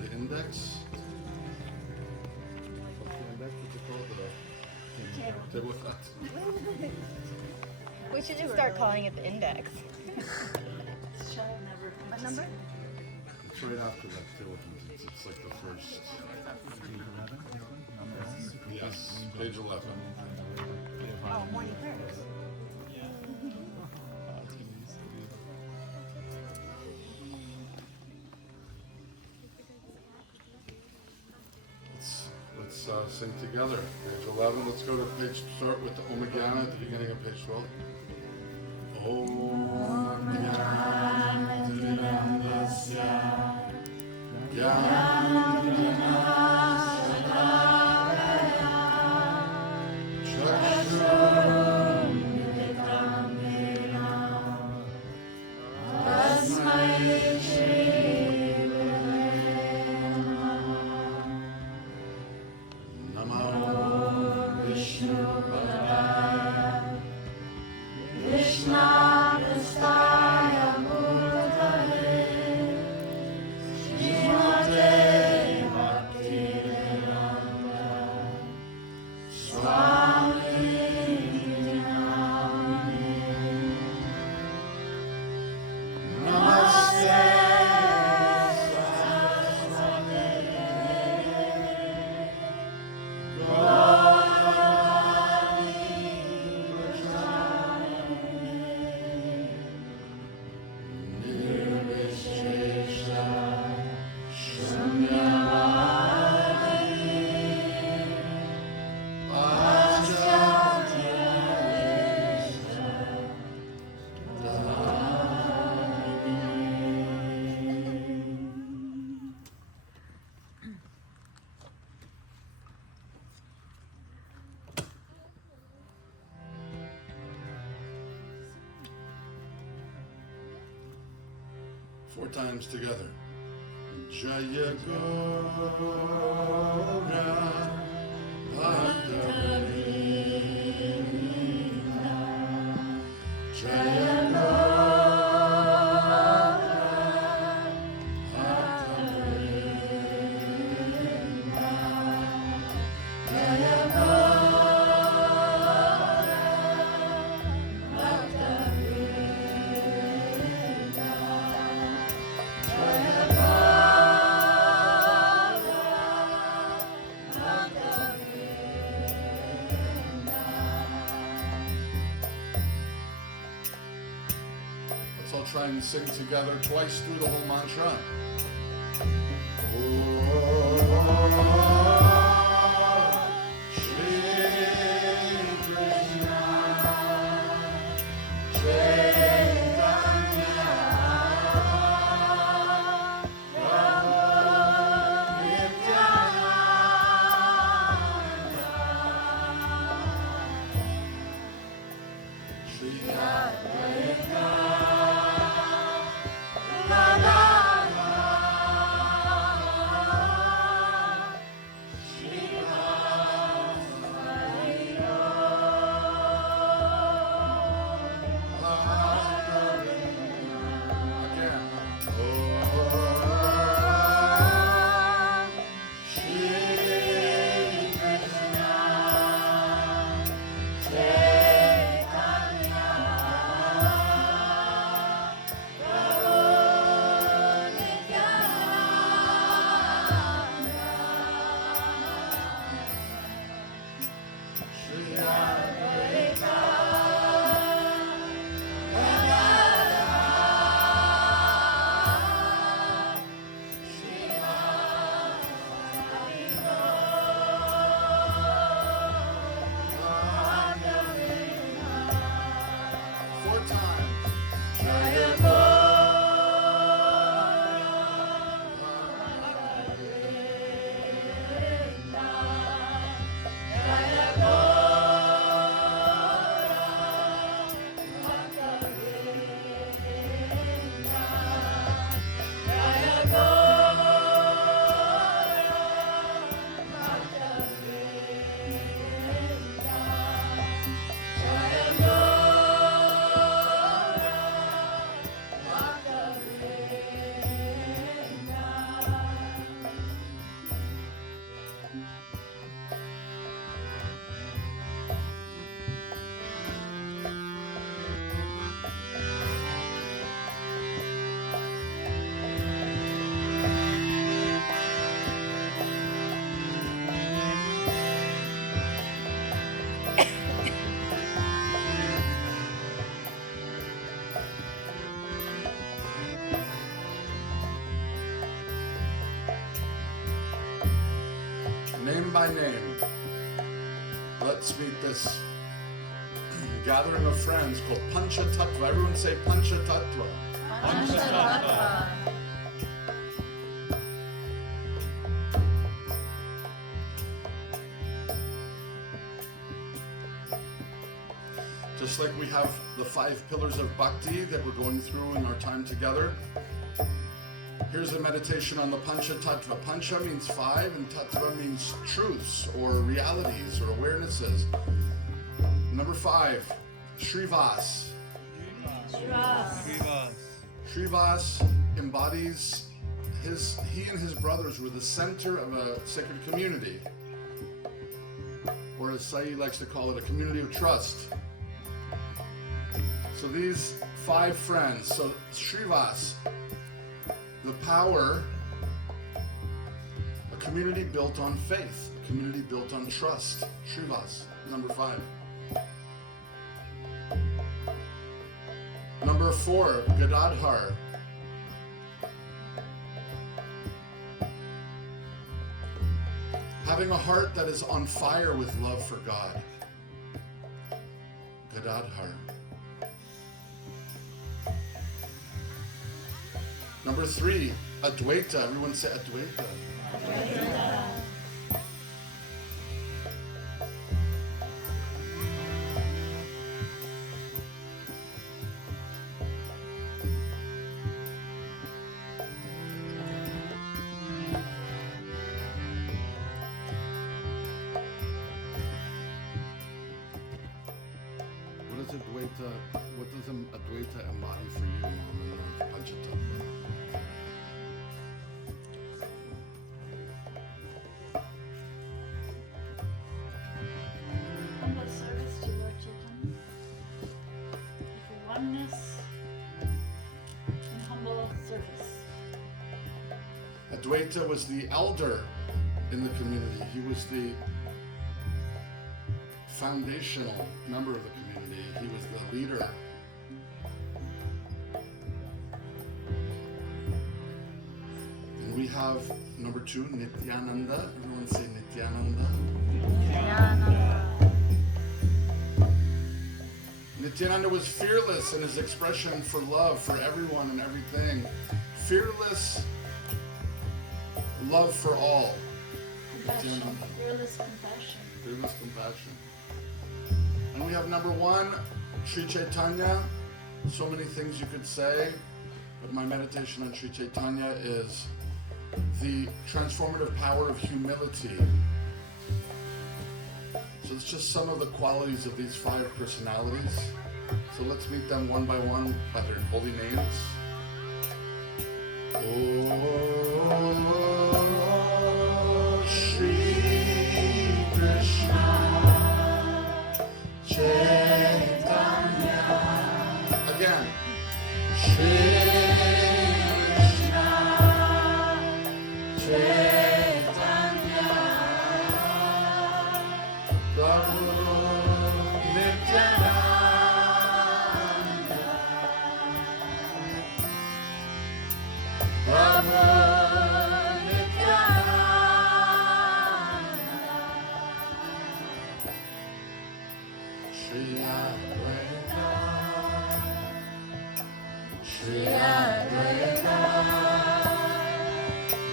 the index. What's the index? What's it called? Table cut. We should just start calling it the index. What number? It's right after that table cut. It's like the first. Yes, page 11. Oh, morning prayers. Let's sing together. Page 11. Let's go to page. Start with the Om Gyana at the beginning of page 12. Om Gyana Tirandasya Gyana Four times together. Jaya Gaura Bhakta-vrinda Jaya try and sing together twice through the whole mantra. name by name. Let's meet this gathering of friends called Pancha Tattva. Everyone say Pancha Tattva. Pancha Tattva. Just like we have the 5 pillars of bhakti that we're going through in our time together, here's a meditation on the Pancha Tattva. Pancha means 5 and Tattva means truths or realities or awarenesses. Number 5, Shrivas. Shrivas embodies he and his brothers were the center of a sacred community, or as Sai likes to call it, a community of trust. So these 5 friends, so Shrivas, the power, a community built on faith, a community built on trust. Shrivas, number 5. Number 4, Gadadhar. Having a heart that is on fire with love for God. Gadadhar. Number 3, Advaita. Everyone say Advaita. Advaita. What does Advaita embody for you, Mom, in the Panchatattva? Humble service to Lord Chaitanya. For oneness and humble service. Advaita was the elder in the community. He was the foundational member of the community. He was the leader. And we have number 2, Nityananda. Everyone say Nityananda. Nityananda was fearless in his expression for love for everyone and everything. Fearless love for all. Compassion. Fearless compassion. Fearless compassion. And we have number 1, Sri Chaitanya. So many things you could say, but my meditation on Sri Chaitanya is the transformative power of humility. So it's just some of the qualities of these 5 personalities. So let's meet them one by one by their holy names. Oh, Shri Krishna Chaitanya. Again. Shri Krishna Chaitanya Prabhu Nityananda Prabhu Nityananda Shri Advaita Shri Advaita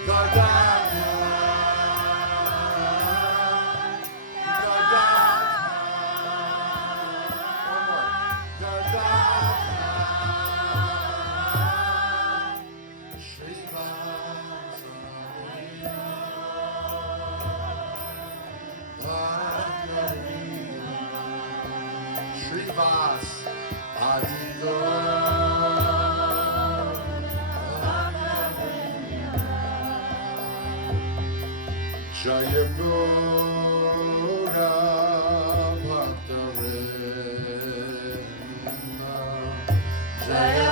Gadadhar Shrivas Adigo Jaya Gaura Bhaktarinda Jaya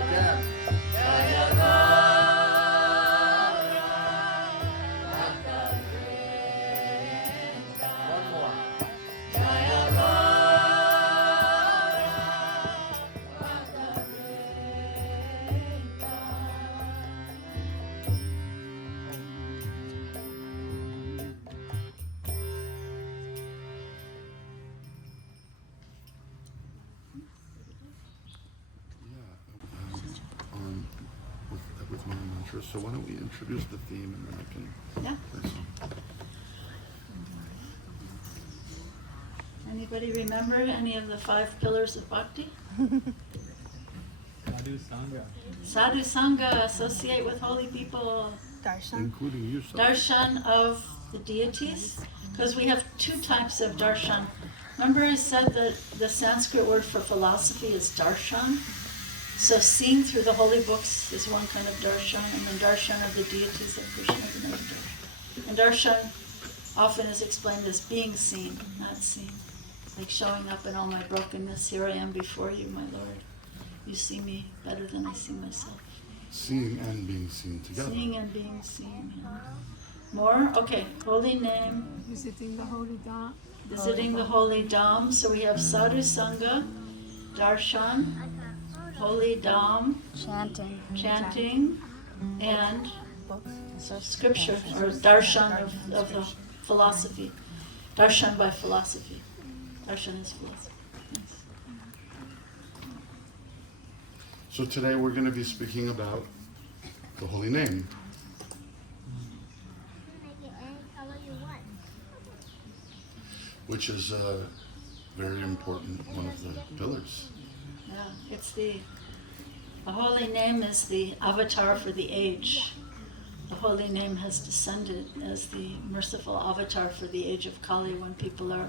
Again. Jaya One more. mantra, so why don't we introduce the theme and then I can Yeah. play some. Anybody remember any of the 5 pillars of bhakti? Sadhu Sangha. Sadhu Sangha, associate with holy people. Darshan. Including you, Darshan of the deities, because we have 2 types of darshan. Remember I said that the Sanskrit word for philosophy is darshan? So seeing through the holy books is one kind of darshan, and then darshan of the deities of Krishna is another darshan. And darshan often is explained as being seen, not seen. Like showing up in all my brokenness, here I am before you, my Lord. You see me better than I see myself. Seeing and being seen together. Seeing and being seen. Yeah. More? Okay, holy name. Visiting the holy Dham. Visiting the holy Dham. So we have Sadhu Sangha, Darshan, holy Dham, chanting, and scripture, or darshan of the philosophy. Darshan by philosophy. Darshan is philosophy. Yes. So today we're going to be speaking about the holy name. Which is a very important one of the pillars. Yeah, it's the holy name is the avatar for the age. The holy name has descended as the merciful avatar for the age of Kali, when people are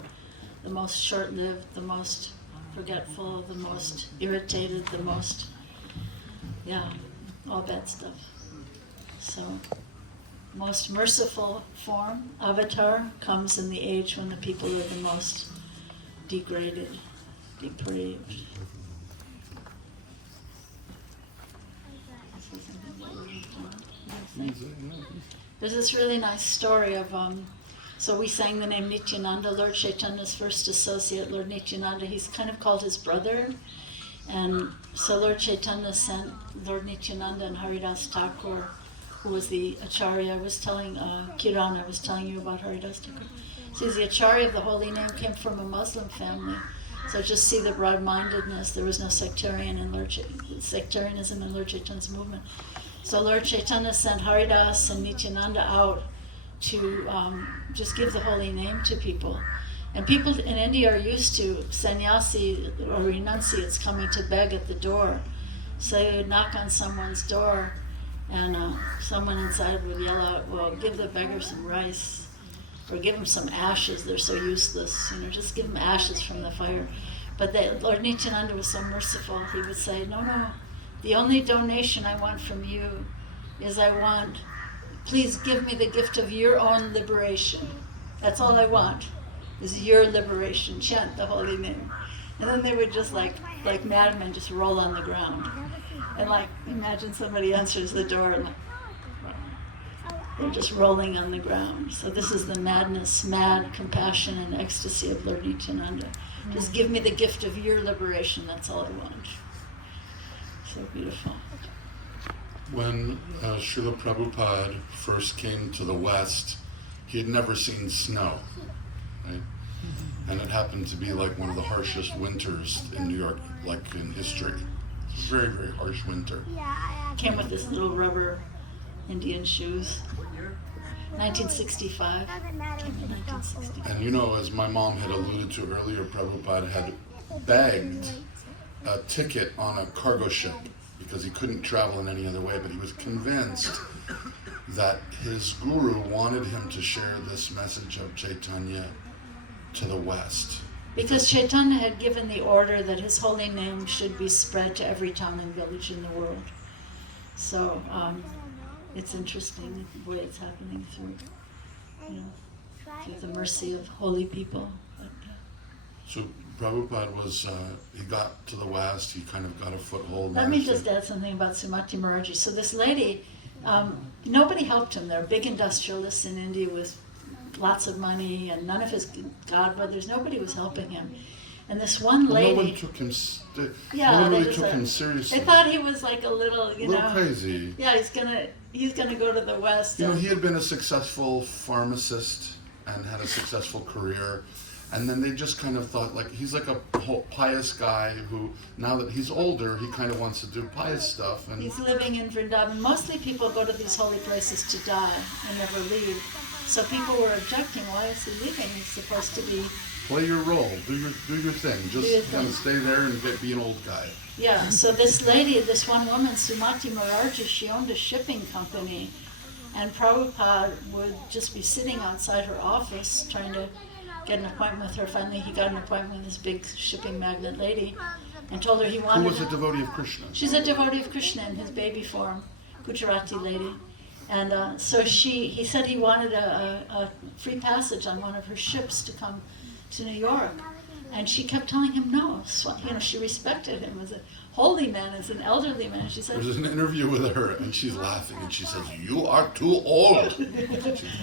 the most short-lived, the most forgetful, the most irritated, the most, all bad stuff. So, most merciful form, avatar, comes in the age when the people are the most degraded, depraved. There's this really nice story of, so we sang the name Nityananda, Lord Chaitanya's first associate, Lord Nityananda. He's kind of called his brother. And so Lord Chaitanya sent Lord Nityananda and Haridas Thakur, who was the Acharya. I was telling Kiran, I was telling you about Haridas Thakur. So he's the Acharya of the holy name, came from a Muslim family. So just see the broad-mindedness. There was no sectarianism in Lord Chaitanya's movement. So Lord Chaitanya sent Haridas and Nityananda out to just give the holy name to people. And people in India are used to sannyasi or renunciates coming to beg at the door. So you would knock on someone's door and someone inside would yell out, well, give the beggar some rice, or give him some ashes, they're so useless, just give them ashes from the fire. But Lord Nityananda was so merciful, he would say, no, the only donation I want from you is please give me the gift of your own liberation. That's all I want, is your liberation. Chant the holy name. And then they would just like madmen just roll on the ground. And imagine somebody answers the door and they're just rolling on the ground. So this is the madness, mad compassion and ecstasy of Lord Nityananda. Just give me the gift of your liberation, that's all I want. So beautiful. When Srila Prabhupada first came to the West, he had never seen snow, right? And it happened to be like one of the harshest winters in New York, like in history. Very, very harsh winter. Came with this little rubber Indian shoes. 1965. Came in 1965. And as my mom had alluded to earlier, Prabhupada had begged a ticket on a cargo ship because he couldn't travel in any other way, but he was convinced that his guru wanted him to share this message of Chaitanya to the West. Because Chaitanya had given the order that his holy name should be spread to every town and village in the world. So it's interesting the way it's happening through the mercy of holy people. But, So Prabhupada was, he got to the West, he kind of got a foothold. Let me just add something about Sumati Maharaji. So this lady, nobody helped him. They're big industrialists in India with lots of money, and none of his godbrothers, nobody was helping him. And this one lady... No one took him, yeah, no one really took him seriously. They thought he was like a little, crazy. Yeah, he's gonna go to the West. He had been a successful pharmacist and had a successful career. And then they just kind of thought, like, he's like a pious guy who, now that he's older, he kind of wants to do pious stuff. And He's living in Vrindavan. Mostly people go to these holy places to die and never leave. So people were objecting, why is he leaving? He's supposed to be... play your role, do your thing. Do your Just kind of stay there and be an old guy. Yeah, so this lady, this one woman, Sumati Morarji, she owned a shipping company. And Prabhupada would just be sitting outside her office trying to get an appointment with her. Finally, he got an appointment with this big shipping magnate lady and told her he wanted... Who was a devotee of Krishna? She's a devotee of Krishna in his baby form, Gujarati lady. And so he said he wanted a free passage on one of her ships to come to New York. And she kept telling him no. So, she respected him as a holy man, as an elderly man. She said, There's an interview with her, and she's laughing, and she says, "You are too old." She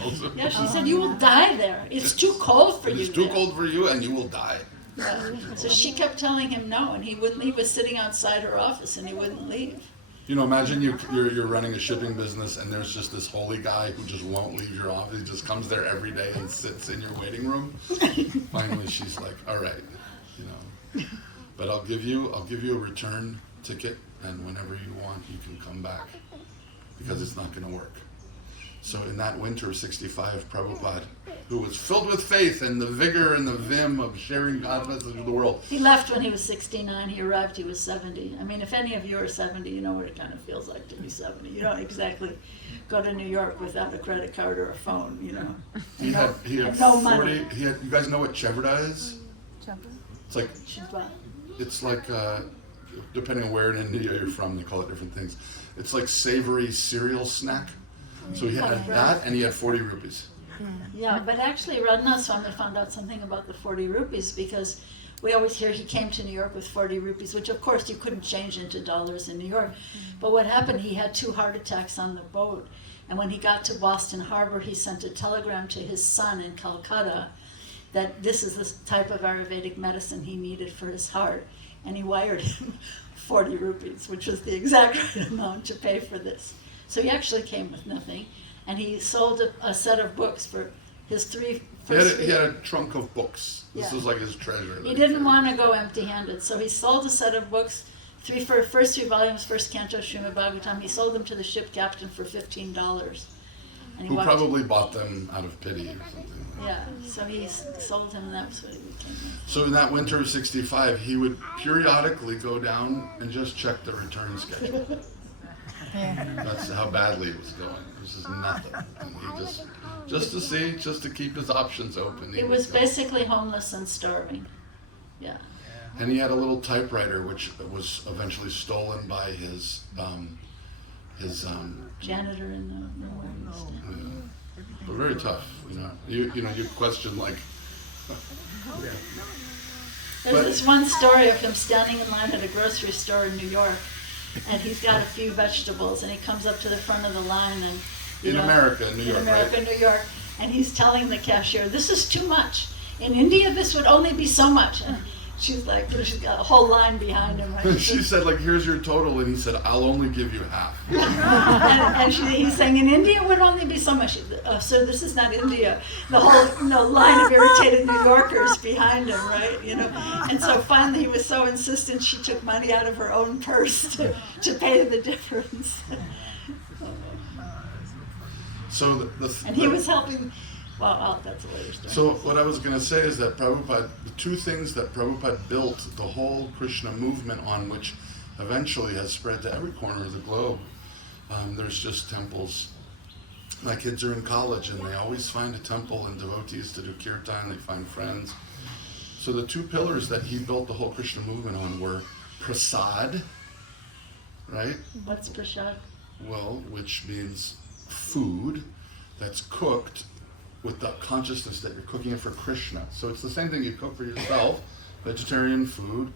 tells him. yeah, she said, you will die there. It's too cold for you. It's too there." cold for you, and you will die. Yeah. So she kept telling him no, and he wouldn't. He was sitting outside her office, and he wouldn't leave. Imagine you're running a shipping business, and there's just this holy guy who just won't leave your office. He just comes there every day and sits in your waiting room. Finally, she's like, "All right, but I'll give you a return ticket, and whenever you want, you can come back, because it's not going to work." So in that winter of '65, Prabhupada, who was filled with faith and the vigor and the vim of sharing God's message with the world. He left when he was 69. He arrived, he was 70. I mean, if any of you are 70, you know what it kind of feels like to be 70. You don't exactly go to New York without a credit card or a phone, He had no 40, money. you guys know what chevrda is? It's like, depending on where in India you're from, they call it different things. It's like savory cereal snack. So he had that, and he had 40 rupees. Yeah, but actually Radhanath Swami found out something about the 40 rupees, because we always hear he came to New York with 40 rupees, which of course you couldn't change into dollars in New York. But what happened, he had 2 heart attacks on the boat. And when he got to Boston Harbor, he sent a telegram to his son in Calcutta that this is the type of Ayurvedic medicine he needed for his heart. And he wired him 40 rupees, which was the exact right amount to pay for this. So he actually came with nothing. And he sold a set of books for his 3 first... He had a trunk of books. This Yeah. was like his treasure. He didn't want to go empty-handed, so he sold a set of books, first 3 volumes, first canto, Srimad Bhagavatam. He sold them to the ship captain for $15. And Who probably bought them out of pity or something. Yeah, so he sold him, and that was what he became. So in that winter of '65, he would periodically go down and just check the return schedule. That's how badly it was going. It was just nothing. And he just to keep his options open. He was basically homeless and starving. Yeah. And he had a little typewriter, which was eventually stolen by his Janitor in the morning. but very tough, You question like. There's this one story of him standing in line at a grocery store in New York, and he's got a few vegetables, and he comes up to the front of the line, and In America, New York, right? New York, and he's telling the cashier, "This is too much. In India, this would only be so much." And she's like, she's got a whole line behind him, right? She said, like, "Here's your total," and he said, "I'll only give you half." and he's saying, "In India, it would only be so much." So this is not India. The whole line of irritated New Yorkers behind him, right? And so finally, he was so insistent, she took money out of her own purse to pay the difference. So and he was helping. Well, that's a later story. So what I was going to say is that Prabhupada, the 2 things that Prabhupada built the whole Krishna movement on, which eventually has spread to every corner of the globe. There's just temples. My kids are in college, and they always find a temple and devotees to do kirtan. They find friends. So the 2 pillars that he built the whole Krishna movement on were prasad, right? What's prasad? Well, which means food that's cooked with the consciousness that you're cooking it for Krishna. So it's the same thing you cook for yourself, vegetarian food,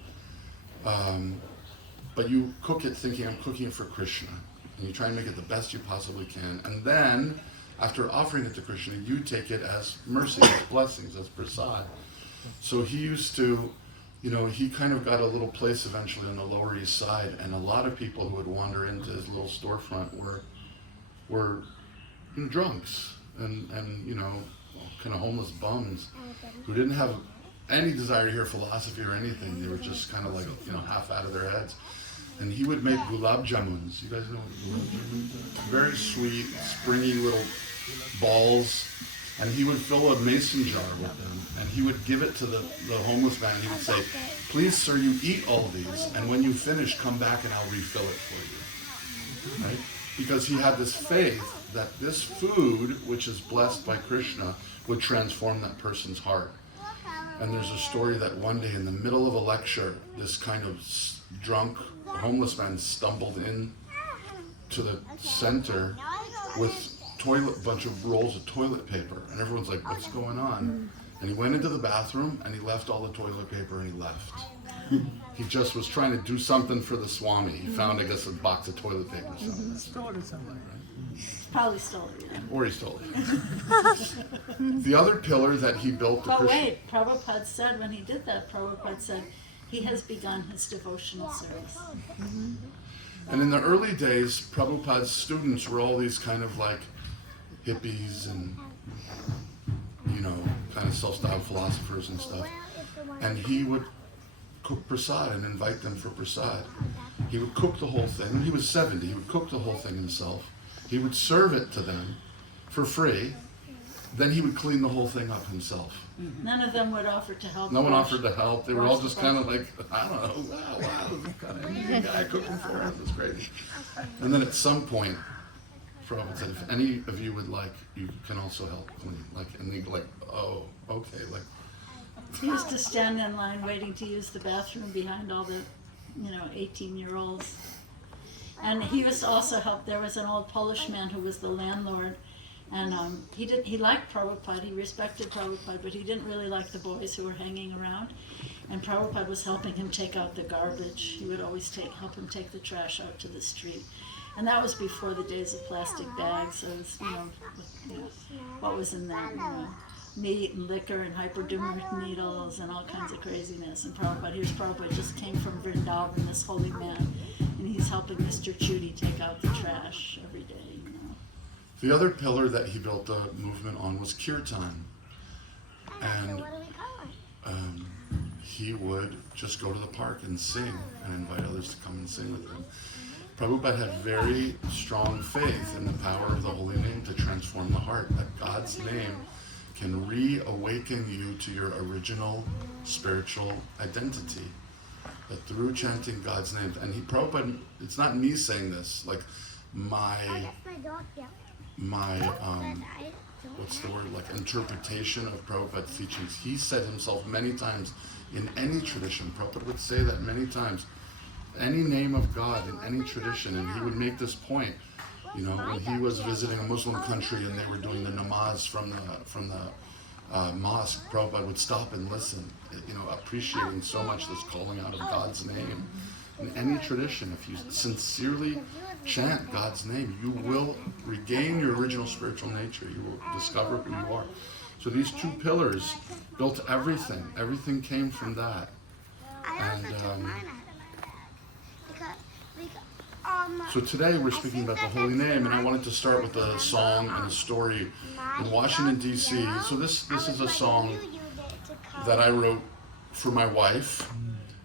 but you cook it thinking, I'm cooking it for Krishna. And you try and make it the best you possibly can. And then, after offering it to Krishna, you take it as mercy, as blessings, as prasad. So he used to, he kind of got a little place eventually on the Lower East Side, and a lot of people who would wander into his little storefront were drunks and kind of homeless bums who didn't have any desire to hear philosophy or anything. They were just kind of like, half out of their heads. And he would make gulab jamuns. You guys know what gulab jamuns are? Very sweet, springy little balls. And he would fill a mason jar with them, and he would give it to the homeless man. He would say, please, sir, you eat all these, and when you finish, come back and I'll refill it for you. Right? Because he had this faith that this food, which is blessed by Krishna, would transform that person's heart. And there's a story that one day in the middle of a lecture, this kind of drunk homeless man stumbled in to the center with bunch of rolls of toilet paper, and everyone's like, what's going on? And he went into the bathroom and he left all the toilet paper and he left. He just was trying to do something for the Swami. He found, I guess, a box of toilet paper somewhere. Stole it somewhere. Probably stole it, yeah. Or he stole it. The other pillar that he built... But wait, Prabhupada said, when he did that, Prabhupada said, he has begun his devotional service. And in the early days, Prabhupada's students were all these kind of like hippies and, kind of self-styled philosophers and stuff. And he would cook prasad and invite them for prasad. He would cook the whole thing. When he was 70, he would cook the whole thing himself. He would serve it to them for free. Then he would clean the whole thing up himself. None of them would offer to help. No one offered to help. They were all just kind of like, I don't know, wow, this kind of Indian guy cooking for us. It's crazy. And then at some point, Prabhupada said, if any of you would like, you can also help clean. And they like, oh, okay. He used to stand in line waiting to use the bathroom behind all the, 18-year-olds. And he was also helped. There was an old Polish man who was the landlord, and he liked Prabhupada. He respected Prabhupada, but he didn't really like the boys who were hanging around. And Prabhupada was helping him take out the garbage. He would always help him take the trash out to the street. And that was before the days of plastic bags. So it was, what was in that? Meat and liquor and hypodermic needles and all kinds of craziness. And here's Prabhupada just came from Vrindavan, this holy man, and he's helping Mr. Chudy take out the trash every day. The other pillar that he built the movement on was kirtan. And he would just go to the park and sing and invite others to come and sing with him. Prabhupada had very strong faith in the power of the holy name to transform the heart, that God's name can reawaken you to your original spiritual identity. That through chanting God's name, and Prabhupada, it's not me saying this, like my what's the word, like interpretation of Prabhupada's teachings. He said himself many times in any tradition, Prabhupada would say that many times, any name of God in any tradition, and he would make this point, when he was visiting a Muslim country and they were doing the namaz from the mosque, Prabhupada would stop and listen, appreciating so much this calling out of God's name. In any tradition, if you sincerely chant God's name, you will regain your original spiritual nature. You will discover who you are. So these two pillars built everything. Everything came from that. And so today we're speaking about the holy name, and I wanted to start with a song and a story in Washington, D.C. So this is a song that I wrote for my wife,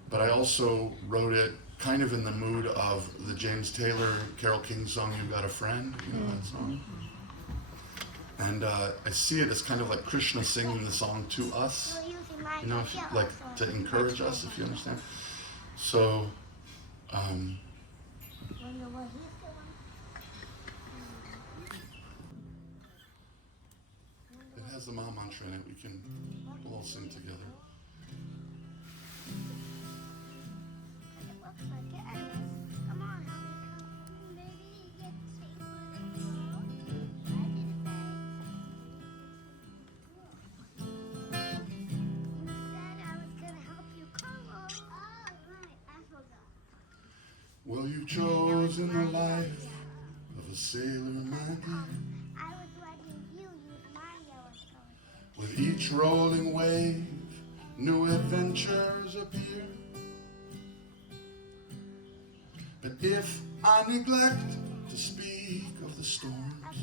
but I also wrote it kind of in the mood of the James Taylor, Carole King song, You Got a Friend, that song? And I see it as kind of like Krishna singing the song to us, like to encourage us, if you understand. So, it has the Maha Mantra in it. We'll all sing together. Well, you've chosen the life of a sailor, my dear. With each rolling wave, new adventures appear. But if I neglect to speak of the storms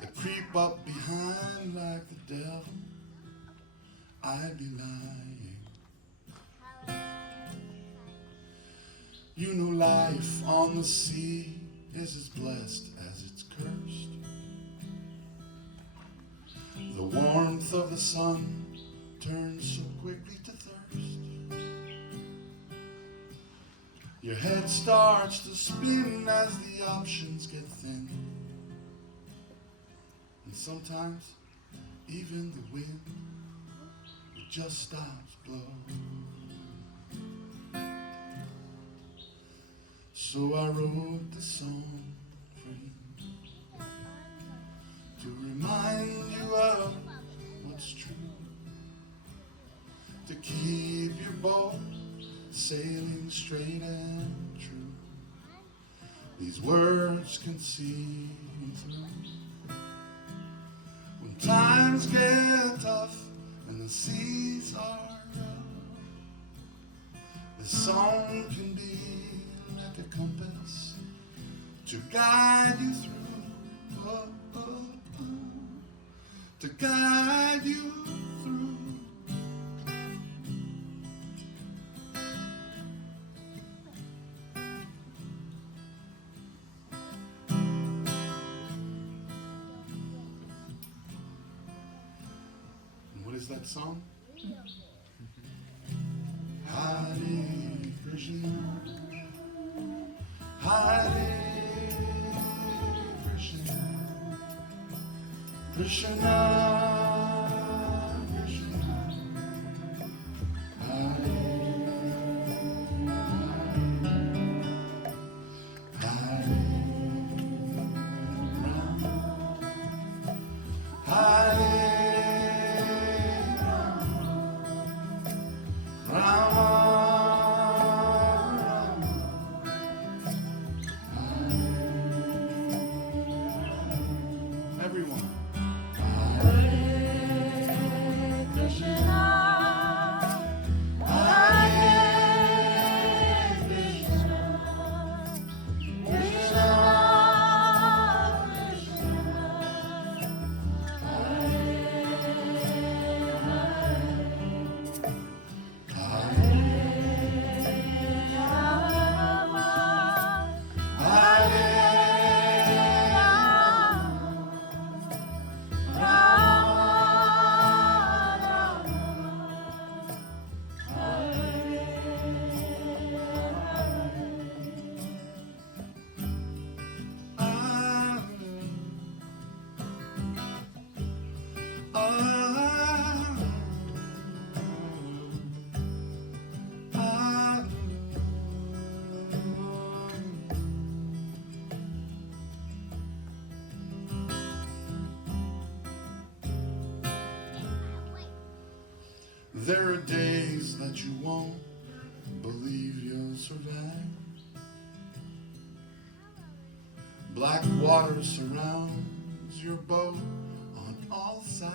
that creep up behind like the devil, I'd be lying. You know life on the sea is as blessed as it's cursed. The warmth of the sun turns so quickly to thirst. Your head starts to spin as the options get thin. And sometimes even the wind, it just stops blowing. So I wrote this song for you, to remind you of what's true, to keep your boat sailing straight and true. These words can see through. When times get tough and the seas are rough, this song can be like a compass to guide you through, oh, oh, oh, to guide you through. And what is that song? Hare Krishna, Hare Krishna, Krishna Krishna, Hare Hare Rama, Hare Rama, everyone. There are days that you won't believe you'll survive. Black water surrounds your boat on all sides.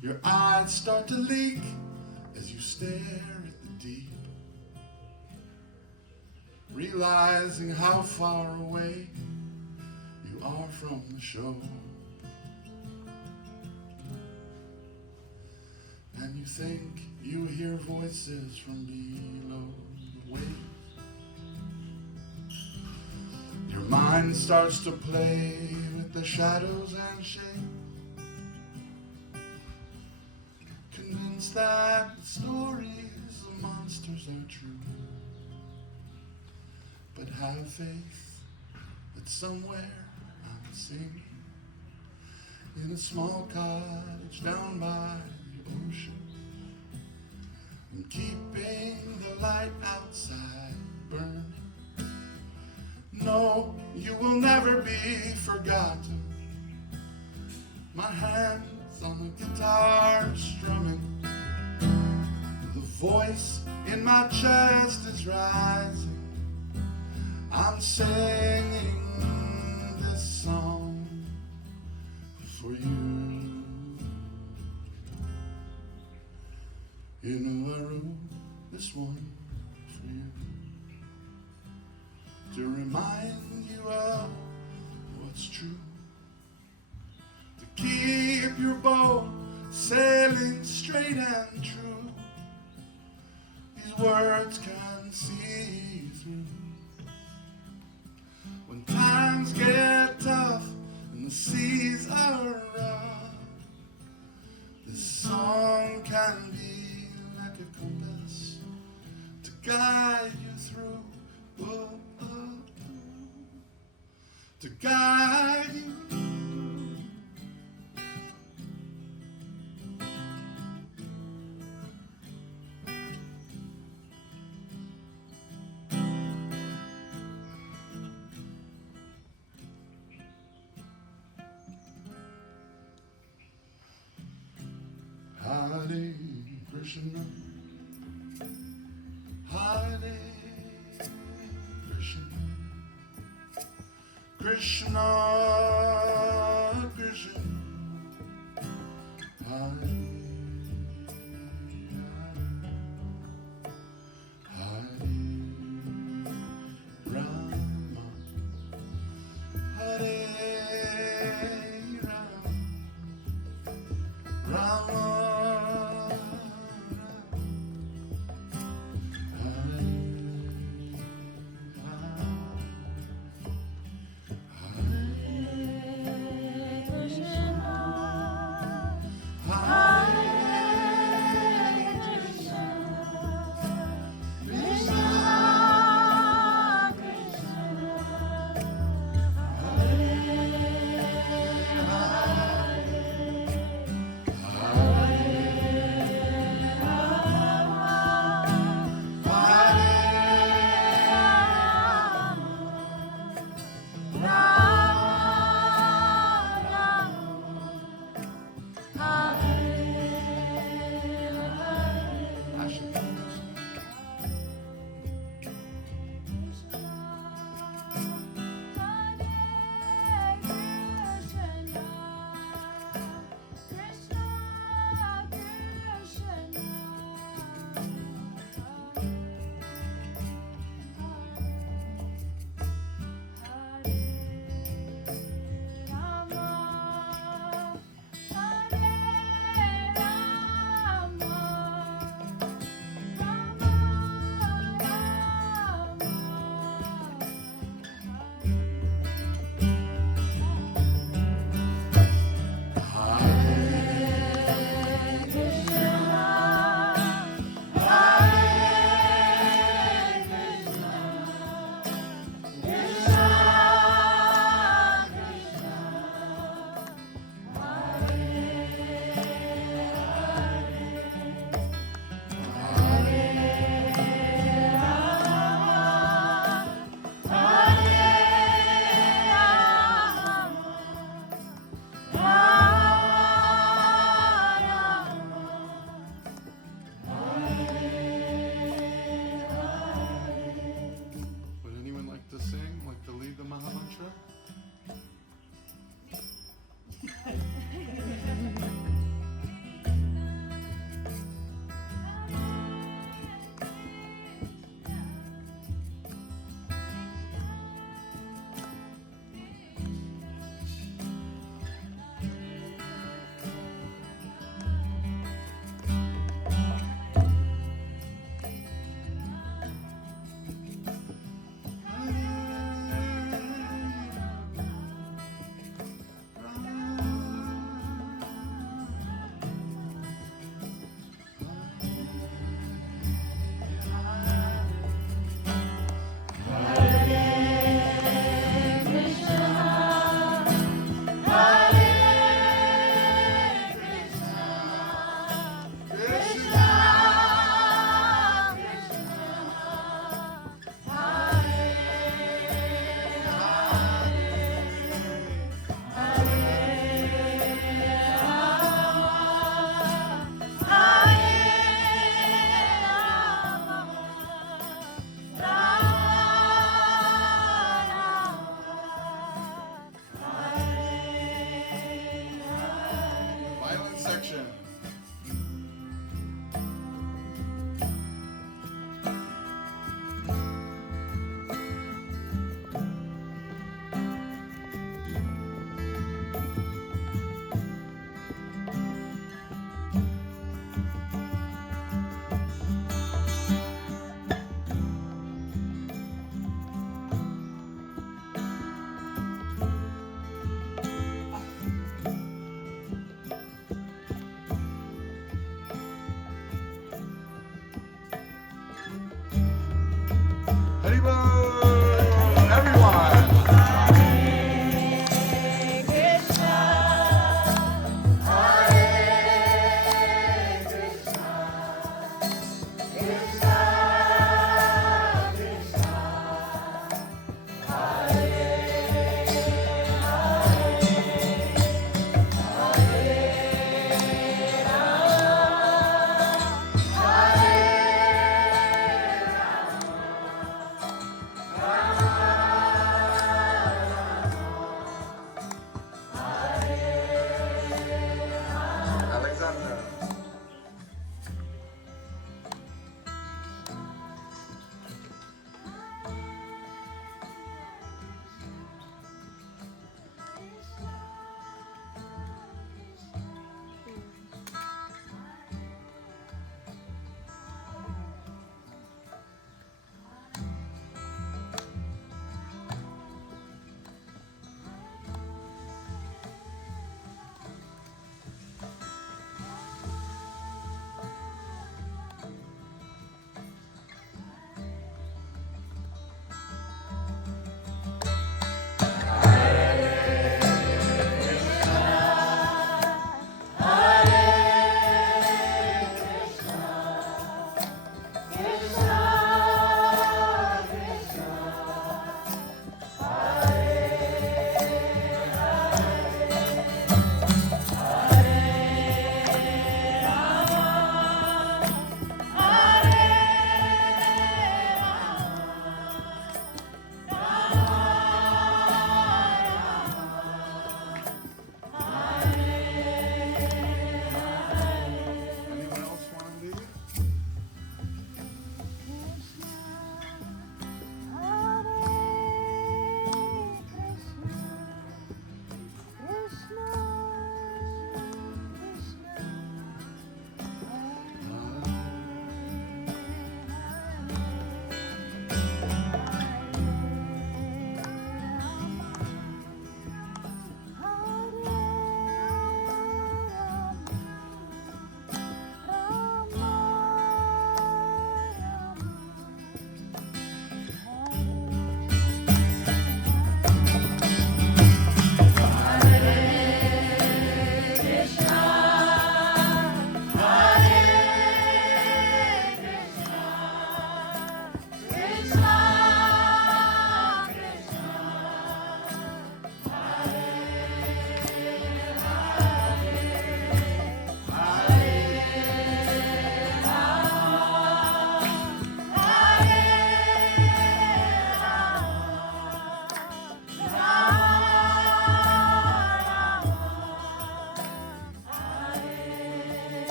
Your eyes start to leak as you stare at the deep, realizing how far away you are from the shore. And you think you hear voices from below the waves. Your mind starts to play with the shadows and shapes, convinced that the stories of monsters are true. But have faith that somewhere I'm singing in a small cottage down by the ocean, and keeping the light outside burning. No, you will never be forgotten. My hands on the guitar strumming, the voice in my chest is rising. I'm singing this song for you. You know I wrote this one for you, to remind you of what's true, to keep keep your boat sailing straight and true. These words can see through. When times get tough and the seas are rough, this song can be like a compass to guide you through. Oh, oh, oh, to guide you. Hare Krishna, Hare Krishna, Krishna Krishna, Hare Hare Rama, Hare Rama, Rama. Hare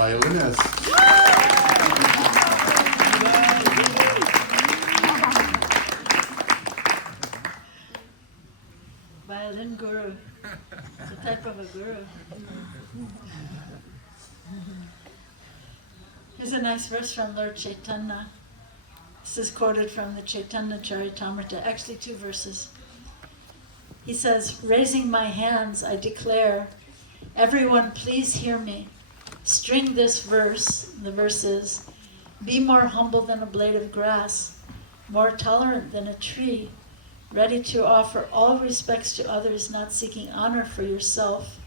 our violinist. Violin guru. It's a type of a guru. Here's a nice verse from Lord Chaitanya. This is quoted from the Chaitanya Charitamrita, actually 2 verses. He says, raising my hands, I declare, everyone please hear me. String this verse, the verse is, be more humble than a blade of grass, more tolerant than a tree, ready to offer all respects to others, not seeking honor for yourself.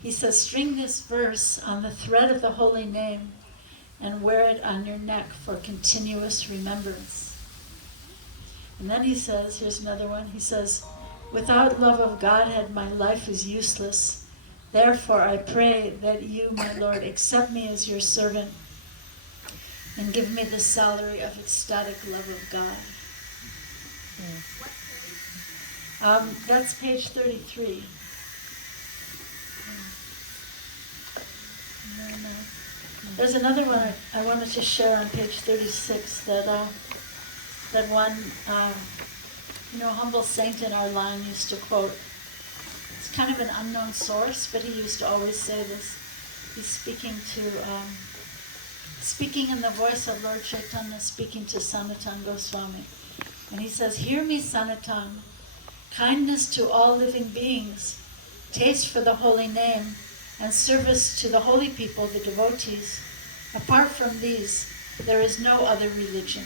He says, string this verse on the thread of the holy name and wear it on your neck for continuous remembrance. And then he says, here's another one, he says, without love of Godhead, my life is useless. Therefore, I pray that you, my Lord, accept me as your servant and give me the salary of ecstatic love of God. That's page 33. There's another one I wanted to share on page 36 that one humble saint in our line used to quote. It's kind of an unknown source, but he used to always say this. He's speaking in the voice of Lord Chaitanya, speaking to Sanatana Goswami. And he says, hear me, Sanatana, kindness to all living beings, taste for the holy name, and service to the holy people, the devotees. Apart from these, there is no other religion.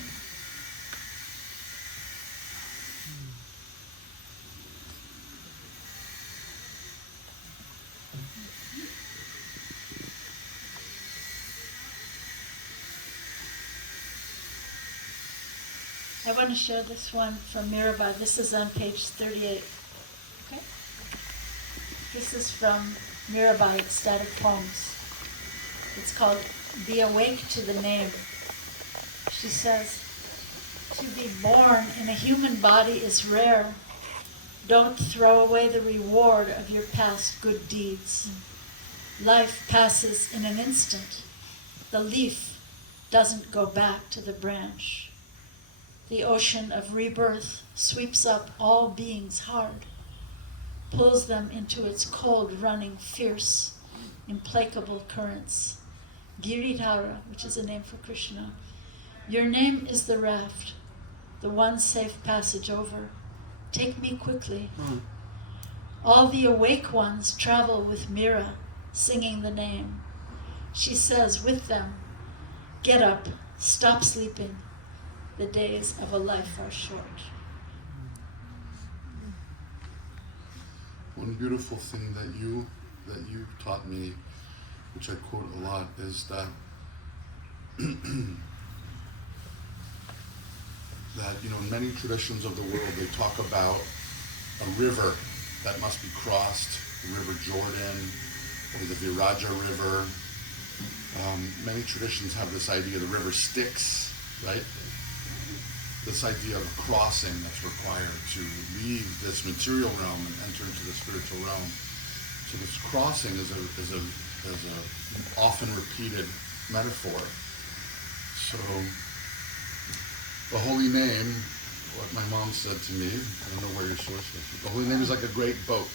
I want to share this one from Mirabai. This is on page 38. Okay? This is from Mirabai, Ecstatic Poems. It's called Be Awake to the Name. She says, to be born in a human body is rare. Don't throw away the reward of your past good deeds. Life passes in an instant. The leaf doesn't go back to the branch. The ocean of rebirth sweeps up all beings hard, pulls them into its cold, running, fierce, implacable currents. Giridhara, which is a name for Krishna. Your name is the raft, the one safe passage over. Take me quickly. All the awake ones travel with Mira, singing the name. She says with them, get up, stop sleeping. The days of a life are short. One beautiful thing that you taught me, which I quote a lot, is that that in many traditions of the world they talk about a river that must be crossed, the River Jordan or the Viraja River. Many traditions have this idea the river Styx, right? This idea of crossing that's required to leave this material realm and enter into the spiritual realm. So this crossing is a often repeated metaphor. So the holy name, what my mom said to me, I don't know where your source is, but the holy name is like a great boat.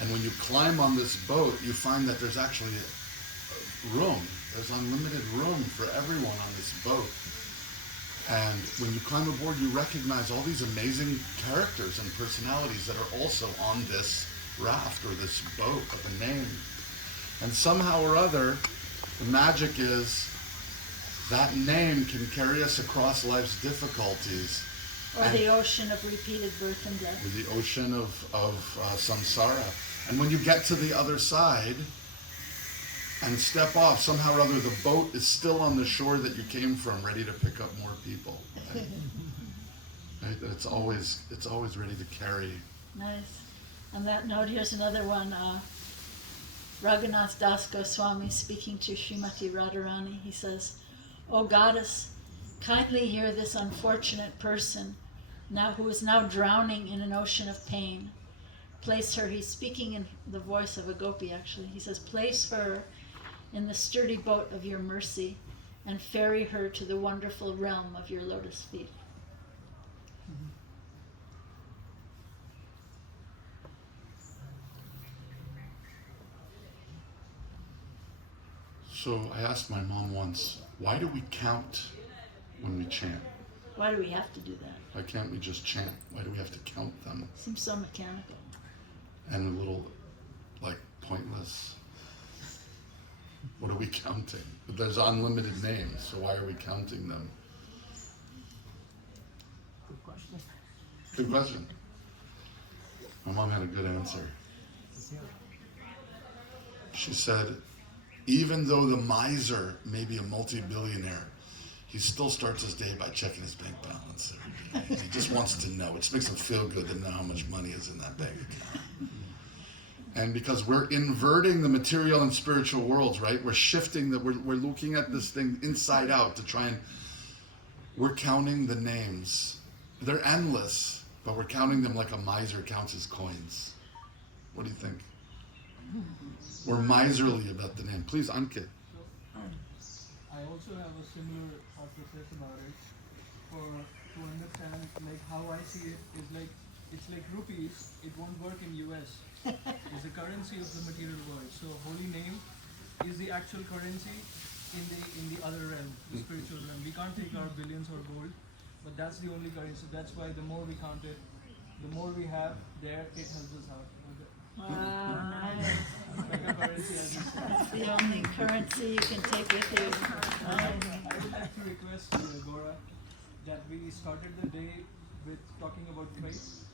And when you climb on this boat, you find that there's actually room. There's unlimited room for everyone on this boat. And when you climb aboard, you recognize all these amazing characters and personalities that are also on this raft or this boat of a name. And somehow or other, the magic is that name can carry us across life's difficulties. Or the ocean of repeated birth and death. Or the ocean of samsara. And when you get to the other side and step off, somehow or other the boat is still on the shore that you came from, ready to pick up more people. Right? Right? It's always ready to carry. Nice. On that note, here's another one. Raghunath Das Goswami speaking to Srimati Radharani. He says, O goddess, kindly hear this unfortunate person who is now drowning in an ocean of pain. Place her, he's speaking in the voice of a gopi actually. He says, place her in the sturdy boat of your mercy and ferry her to the wonderful realm of your lotus feet. So I asked my mom once, why do we count when we chant? Why do we have to do that? Why can't we just chant? Why do we have to count them? Seems so mechanical. And a little, like, pointless. What are we counting? There's unlimited names, so why are we counting them? Good question. Good question. My mom had a good answer. Yeah. She said, even though the miser may be a multi-billionaire, he still starts his day by checking his bank balance every day. He just wants to know. It just makes him feel good to know how much money is in that bank account. And because we're inverting the material and spiritual worlds, right? We're shifting, we're looking at this thing inside out to try and, we're counting the names. They're endless, but we're counting them like a miser counts his coins. What do you think? We're miserly about the name. Please, Ankit. I also have a similar thought process about it. To understand, like how I see it is like it's like rupees. It won't work in US. It's the currency of the material world. So holy name is the actual currency in the other realm, the spiritual realm. We can't take our billions or gold, but that's the only currency. That's why the more we count it, the more we have there, it helps us out. Wow, nice. Like a currency, as you said. That's the only currency you can take with you. I would like to request Gaura that we started the day with talking about faith,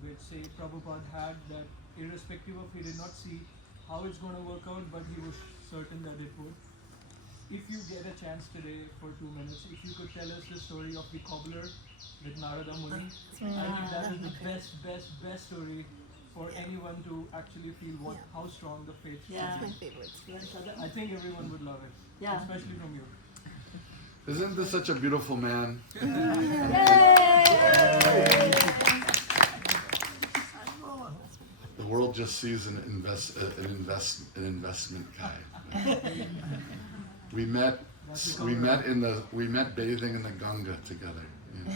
which say Prabhupada had, that irrespective of he did not see how it's going to work out, but he was certain that it would. If you get a chance today for 2 minutes, if you could tell us the story of the cobbler with Narada Muni, I think that is the best story for anyone to actually feel how strong the faith is. Yeah. My favorite. You want to tell them? I think everyone would love it, Yeah. especially from you. Isn't this such a beautiful man? The world just sees an investment guy. We met bathing in the Ganga together. You know,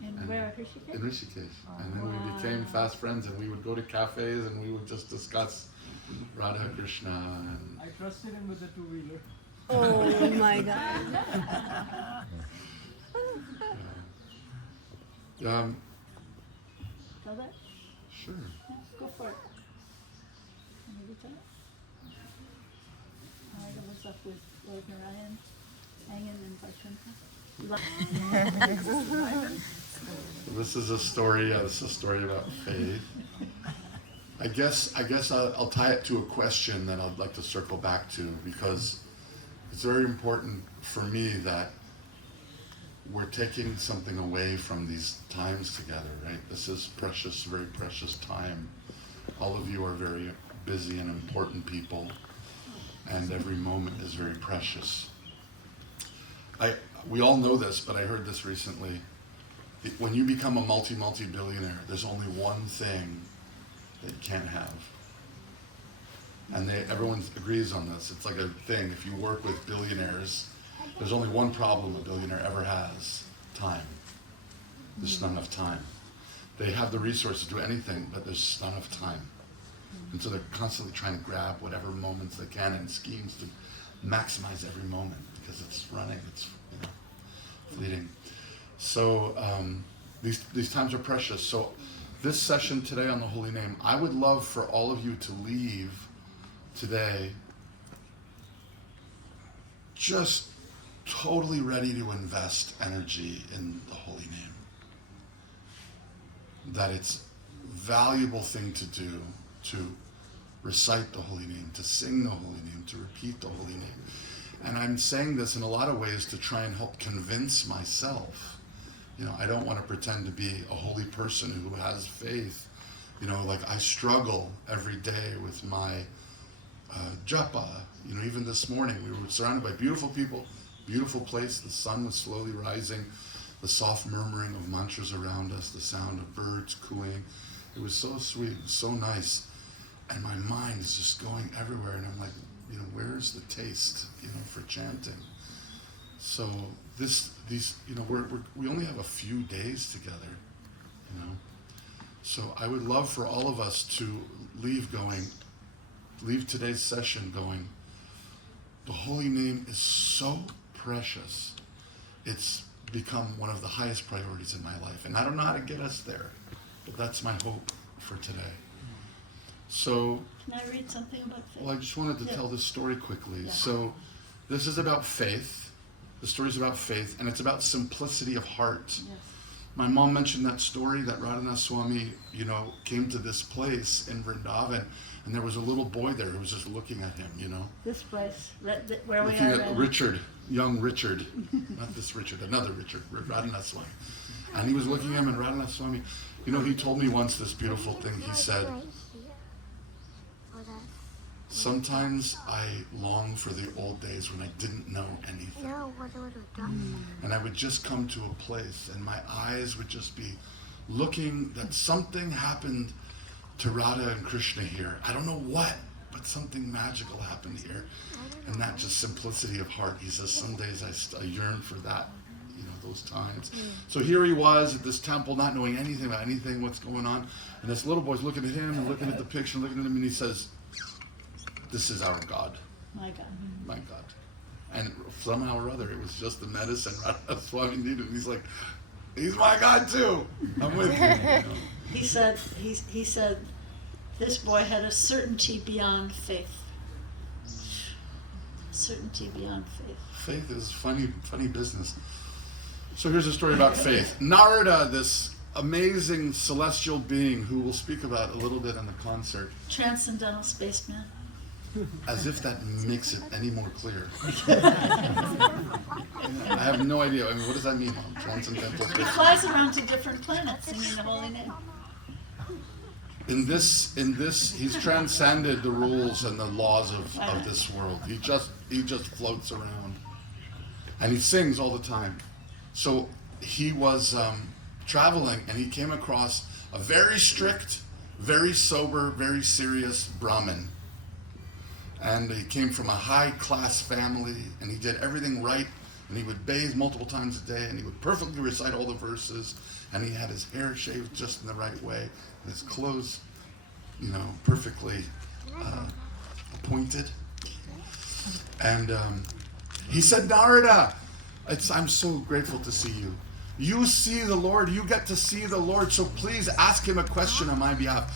And where? Rishikesh? in Rishikesh. And then we became fast friends, and we would go to cafes and we would just discuss Radha Krishna. And I trusted him with the two-wheeler. Oh my God. Tell that? Sure. Yeah, go for it. Maybe tell it. Narada was up with Lord Narayan, hanging in Vaikuntha. This is a story. This is a story about faith. I guess I'll tie it to a question that I'd like to circle back to, because it's very important for me that we're taking something away from these times together, right? This is precious, very precious time. All of you are very busy and important people, and every moment is very precious. We all know this, but I heard this recently. When you become a multi-billionaire, there's only one thing that you can't have. And everyone agrees on this. It's like a thing. If you work with billionaires, there's only one problem a billionaire ever has: time. There's just not enough time. They have the resources to do anything, but there's just not enough time. And so they're constantly trying to grab whatever moments they can and schemes to maximize every moment, because it's running, it's fleeting. So these times are precious. So this session today on the Holy Name, I would love for all of you to leave today just totally ready to invest energy in the Holy Name. That it's a valuable thing to do, to recite the Holy Name, to sing the Holy Name, to repeat the Holy Name. And I'm saying this in a lot of ways to try and help convince myself. I don't want to pretend to be a holy person who has faith. Like I struggle every day with my japa. Even this morning we were surrounded by beautiful people, beautiful place. The sun was slowly rising, the soft murmuring of mantras around us, the sound of birds cooing. It was so sweet, it was so nice. And my mind is just going everywhere. And I'm like, where's the taste, for chanting? So these, we only have a few days together, So I would love for all of us to leave today's session going, the holy name is so precious. It's become one of the highest priorities in my life. And I don't know how to get us there, but that's my hope for today. So, Can I read something about faith? well, I just wanted to tell this story quickly. Yeah. So this is about faith. The story is about faith, and it's about simplicity of heart. Yes. My mom mentioned that story that Radhanath Swami, came to this place in Vrindavan, and there was a little boy there who was just looking at him, This place, where we looking are at right now. Richard, young Richard, not this Richard, another Richard, Radhanath Swami. And he was looking at him, and Radhanath Swami, he told me once this beautiful thing. He said, sometimes I long for the old days when I didn't know anything. And I would just come to a place and my eyes would just be looking that something happened to Radha and Krishna here. I don't know what, but something magical happened here. And that just simplicity of heart. He says, some days I yearn for that, those times. So here he was at this temple, not knowing anything about anything, what's going on. And this little boy's looking at him and looking at the picture, looking at him, and he says, this is our God. My God. My God. And somehow or other, it was just the medicine Radha Swami needed. And he's like, he's my God too. I'm with you. He said, this boy had a certainty beyond faith. Certainty beyond faith. Faith is funny business. So here's a story about faith. Narada, this amazing celestial being who we'll speak about a little bit in the concert. Transcendental spaceman. As if that makes it any more clear. I have no idea. I mean, what does that mean, Mom? Transcendental He space. flies around to different planets singing the holy name. In this, he's transcended the rules and the laws of this world. He just floats around, and he sings all the time. So he was traveling, and he came across a very strict, very sober, very serious Brahmin. And he came from a high-class family, and he did everything right, and he would bathe multiple times a day, and he would perfectly recite all the verses, and he had his hair shaved just in the right way, and his clothes, perfectly appointed. And he said, Narada, I'm so grateful to see you. You see the Lord, you get to see the Lord, so please ask him a question on my behalf.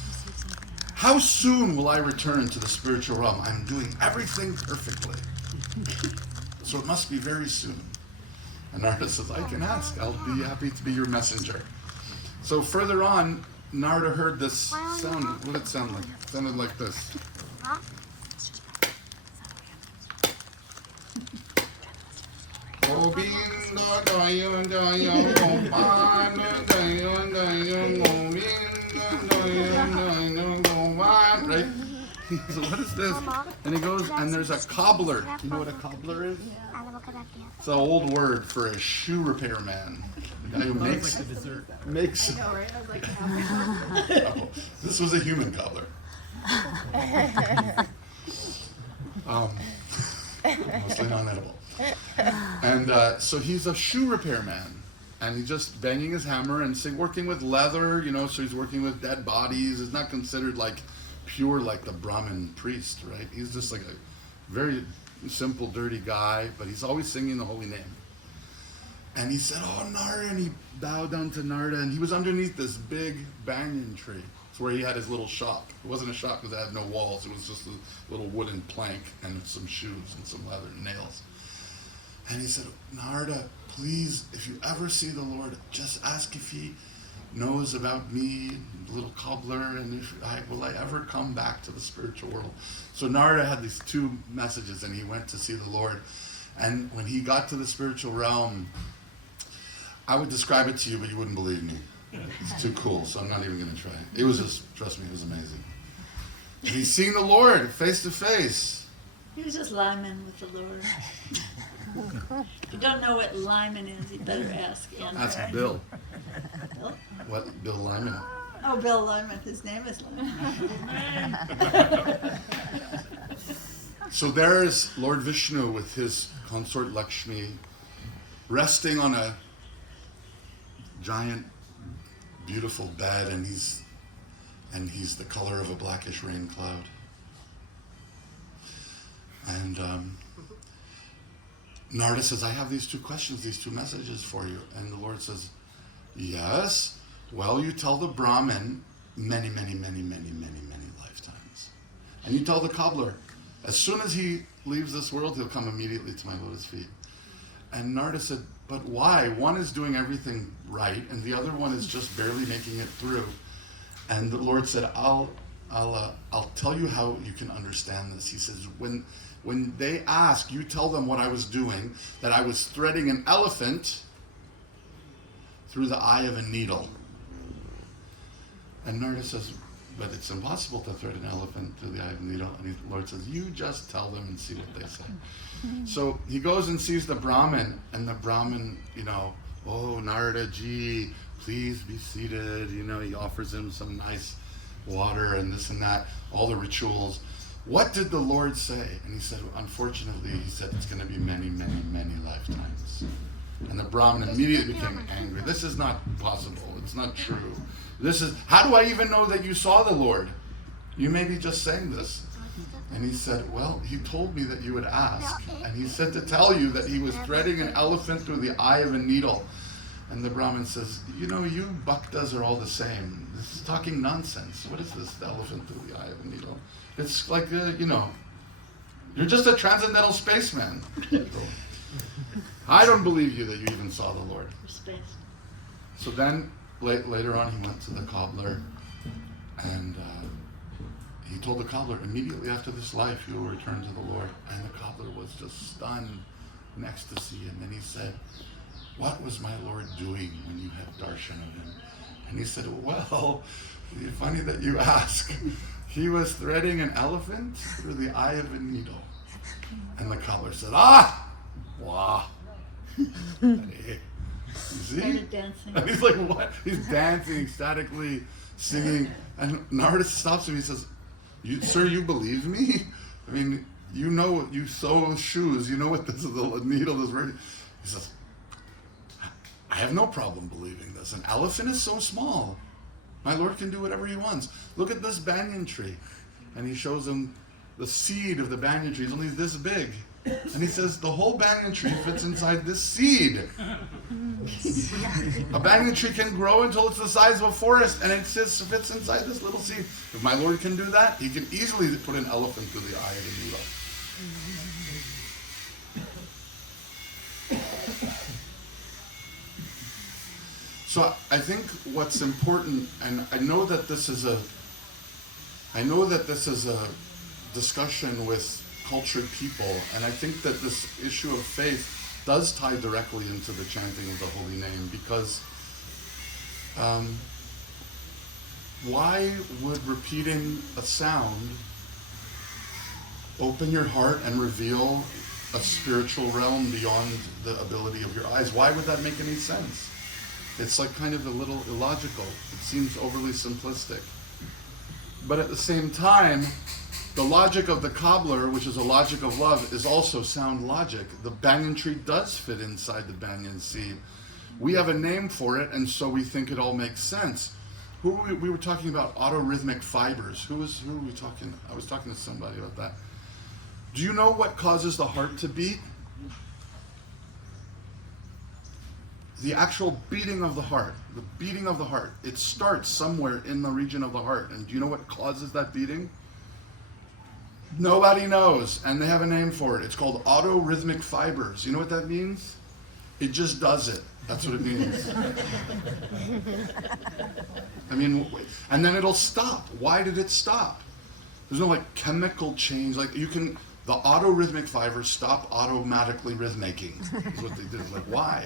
How soon will I return to the spiritual realm? I'm doing everything perfectly. So it must be very soon. And Narada says, I can ask. I'll be happy to be your messenger. So further on, Narada heard this sound. What did it sound like? It sounded like this. Right? So what is this? And he goes, and there's a cobbler. You know what a cobbler is? It's an old word for a shoe repairman. The guy who makes. Like a dessert. Makes. I know, right? I was like, Oh, this was a human cobbler. Mostly non-edible. And so he's a shoe repairman. And he's just banging his hammer and working with leather, so he's working with dead bodies. It's not considered like pure like the Brahmin priest, right? He's just like a very simple, dirty guy, but he's always singing the holy name. And he said, oh, Narada, and he bowed down to Narada, and he was underneath this big banyan tree. It's where he had his little shop. It wasn't a shop because it had no walls. It was just a little wooden plank and some shoes and some leather and nails. And he said, Narada, please, if you ever see the Lord, just ask if he knows about me, little cobbler, and will I ever come back to the spiritual world? So Narada had these two messages, and he went to see the Lord. And when he got to the spiritual realm, I would describe it to you, but you wouldn't believe me. It's too cool, so I'm not even going to try. It was just, trust me, it was amazing. And he's seen the Lord face to face. He was just Lyman with the Lord. If you don't know what Lyman is, you better ask Andrew. That's Bill. Bill? What? Bill Lyman? Oh, Bill Lyman. His name is Lyman. So there's Lord Vishnu with his consort Lakshmi resting on a giant, beautiful bed, and he's the color of a blackish rain cloud. And Narada says, I have these two questions, these two messages for you. And the Lord says, yes, well, you tell the Brahmin many, many, many, many, many, many lifetimes. And you tell the cobbler, as soon as he leaves this world, he'll come immediately to my lotus feet. And Narada said, but why? One is doing everything right, and the other one is just barely making it through. And the Lord said, I'll tell you how you can understand this. He says, when they ask, you tell them what I was doing, that I was threading an elephant through the eye of a needle. And Narada says, but it's impossible to thread an elephant through the eye of a needle. And the Lord says, you just tell them and see what they say. So he goes and sees the Brahmin, and the Brahmin, oh, Narada ji, please be seated. He offers him some nice water and this and that, all the rituals. What did the Lord say? And he said, unfortunately, he said, it's going to be many, many, many lifetimes. And the Brahmin immediately became angry. This is not possible. It's not true. How do I even know that you saw the Lord? You may be just saying this. And he said, well, he told me that you would ask. And he said to tell you that he was threading an elephant through the eye of a needle. And the Brahmin says, you Bhaktas are all the same. This is talking nonsense. What is this, the elephant through the eye of a needle? It's like, you're just a transcendental spaceman. I don't believe you that you even saw the Lord. Space. So then, later on, he went to the cobbler, and he told the cobbler, immediately after this life, you will return to the Lord. And the cobbler was just stunned in ecstasy. And then he said, what was my Lord doing when you had darshan of him? And he said, well, it's funny that you ask. He was threading an elephant through the eye of a needle. And the cobbler said, wow. You see? Started dancing. And he's like, what? He's dancing ecstatically, singing. And Narada stops him. He says, sir, you believe me? I mean, you sew shoes. You know what this is, the needle is. He says, I have no problem believing this. An elephant is so small. My Lord can do whatever he wants. Look at this banyan tree. And he shows him the seed of the banyan tree is only this big. And he says, the whole banyan tree fits inside this seed. A banyan tree can grow until it's the size of a forest, and it fits inside this little seed. If my Lord can do that, he can easily put an elephant through the eye of a needle. So I think what's important, and I know that this is a discussion with cultured people, and I think that this issue of faith does tie directly into the chanting of the holy name, because why would repeating a sound open your heart and reveal a spiritual realm beyond the ability of your eyes? Why would that make any sense? It's like kind of a little illogical. It seems overly simplistic. But at the same time, the logic of the cobbler, which is a logic of love, is also sound logic. The banyan tree does fit inside the banyan seed. We have a name for it, and so we think it all makes sense. We were talking about autorhythmic fibers. Who were we talking? I was talking to somebody about that. Do you know what causes the heart to beat? The actual beating of the heart. The beating of the heart. It starts somewhere in the region of the heart. And do you know what causes that beating? Nobody knows, and they have a name for it. It's called autorhythmic fibers. You know what that means? It just does it. That's what it means. I mean, and then it'll stop. Why did it stop? There's no chemical change. The autorhythmic fibers stop automatically rhythmaking. Is what they did. Why?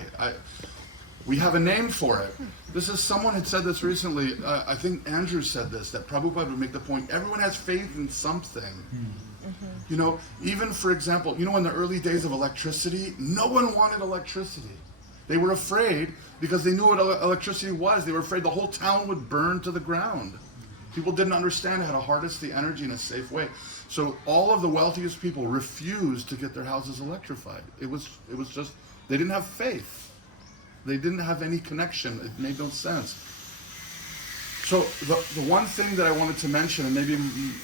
We have a name for it. Someone had said this recently. I think Andrew said this, that Prabhupada would make the point, everyone has faith in something. Mm-hmm. Even for example, in the early days of electricity, no one wanted electricity. They were afraid because they knew what electricity was. They were afraid the whole town would burn to the ground. People didn't understand how to harness the energy in a safe way. So all of the wealthiest people refused to get their houses electrified. It was just, they didn't have faith. They didn't have any connection. It made no sense. So the one thing that I wanted to mention, and maybe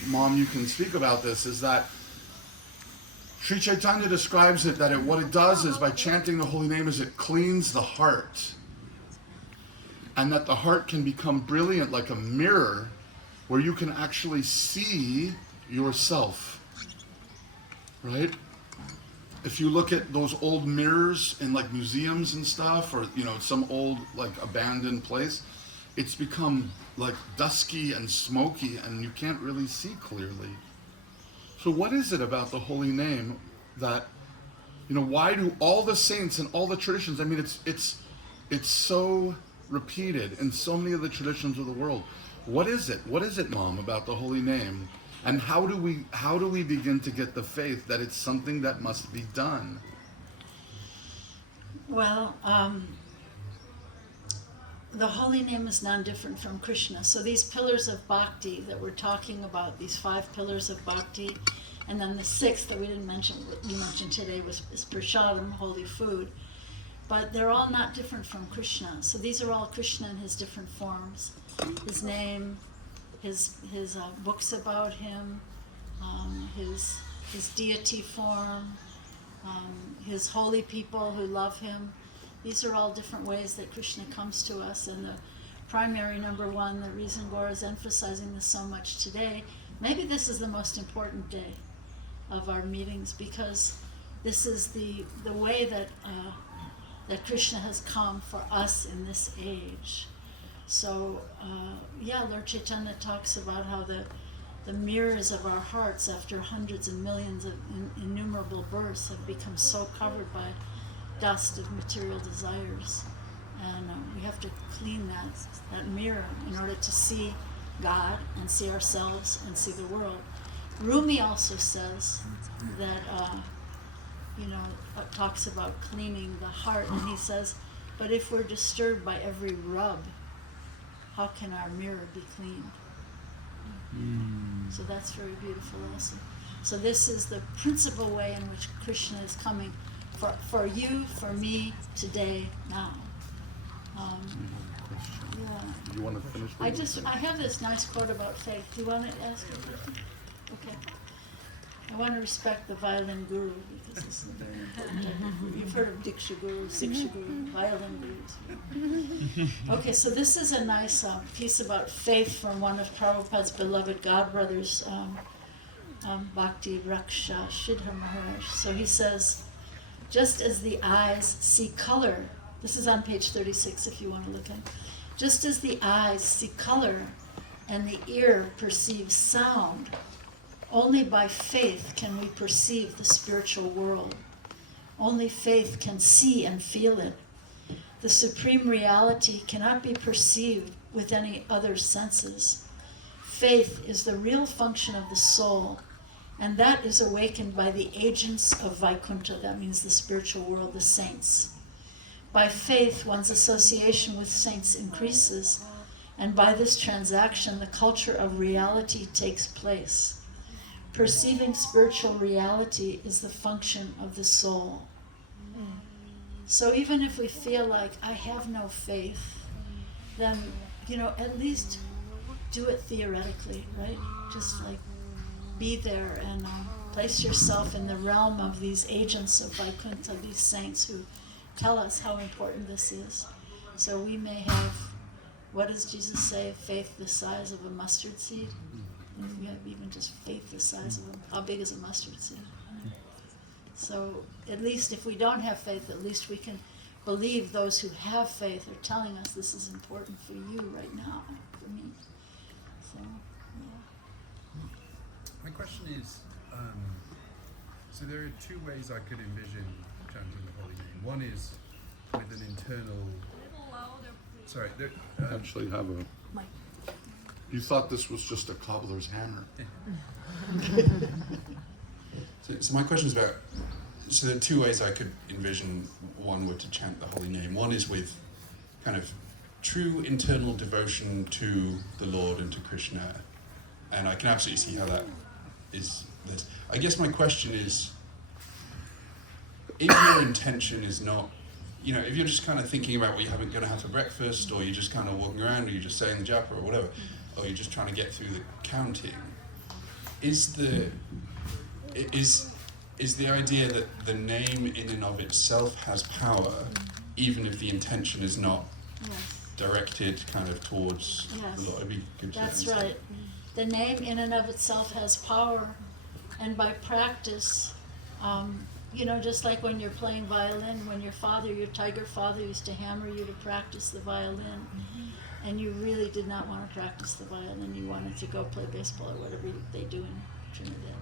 Mom, you can speak about this, is that Sri Chaitanya describes it that what it does is by chanting the holy name is it cleans the heart. And that the heart can become brilliant like a mirror where you can actually see yourself. Right? If you look at those old mirrors in like museums and stuff, or some old like abandoned place, it's become like dusky and smoky and you can't really see clearly. So what is it about the holy name that, why do all the saints and all the traditions, I mean, it's so repeated in so many of the traditions of the world. What is it? What is it, Mom, about the holy name? And how do we begin to get the faith that it's something that must be done? Well, the holy name is non-different from Krishna. So these pillars of bhakti that we're talking about, these 5 pillars of bhakti, and then the 6th that we didn't mention, we mentioned today is prasadam, holy food. But they're all not different from Krishna. So these are all Krishna in his different forms. His name, his books about him, his deity form, his holy people who love him. These are all different ways that Krishna comes to us, and the primary number one, the reason Gaura is emphasizing this so much today, maybe this is the most important day of our meetings, because this is the way that Krishna has come for us in this age. So, Lord Chaitanya talks about how the mirrors of our hearts, after hundreds and millions of innumerable births, have become so covered by dust of material desires, and we have to clean that mirror in order to see God and see ourselves and see the world. Rumi also says that talks about cleaning the heart, and he says, but if we're disturbed by every rub, how can our mirror be cleaned? So that's very beautiful also. So this is the principal way in which Krishna is coming for you, for me, today, now. You want to finish? I have this nice quote about faith. Do you want to ask me? Okay. I want to respect the violin guru, because this is a very important type of guru. You've heard of Diksha Guru, Siksha Guru, violin gurus. Okay, so this is a nice piece about faith from one of Prabhupada's beloved godbrothers, Bhakti Raksha Shidhar Maharaj. So he says, just as the eyes see color, this is on page 36 if you want to look at it. Just as the eyes see color and the ear perceives sound, only by faith can we perceive the spiritual world. Only faith can see and feel it. The supreme reality cannot be perceived with any other senses. Faith is the real function of the soul, and that is awakened by the agents of Vaikuntha, that means the spiritual world, the saints. By faith, one's association with saints increases, and by this transaction, the culture of reality takes place. Perceiving spiritual reality is the function of the soul. So even if we feel like, I have no faith, then, at least do it theoretically, right? Just like be there and place yourself in the realm of these agents of Vaikuntha, these saints who tell us how important this is. So we may have, what does Jesus say, faith the size of a mustard seed? And we have even just faith the size of how big is a mustard seed? So at least if we don't have faith, at least we can believe those who have faith are telling us this is important for you right now, for me. So, yeah. My question is, so there are 2 ways I could envision chanting the holy name. One is with an internal. Sorry, Actually have a. You thought this was just a cobbler's hammer. So my question is about. So there are 2 ways I could envision one were to chant the holy name. One is with kind of true internal devotion to the Lord and to Krishna, and I can absolutely see how that is this. I guess my question is, if your intention is not, if you're just kind of thinking about what you're going to have for breakfast, or you're just kind of walking around, or you're just saying the japa or whatever, or you're just trying to get through the counting, is the idea that the name in and of itself has power, even if the intention is not directed kind of towards the Lord? It'd be good to That's understand. right. The name in and of itself has power, and by practice, just like when you're playing violin, when your tiger father used to hammer you to practice the violin, and you really did not want to practice the violin, you wanted to go play baseball or whatever they do in Trinidad.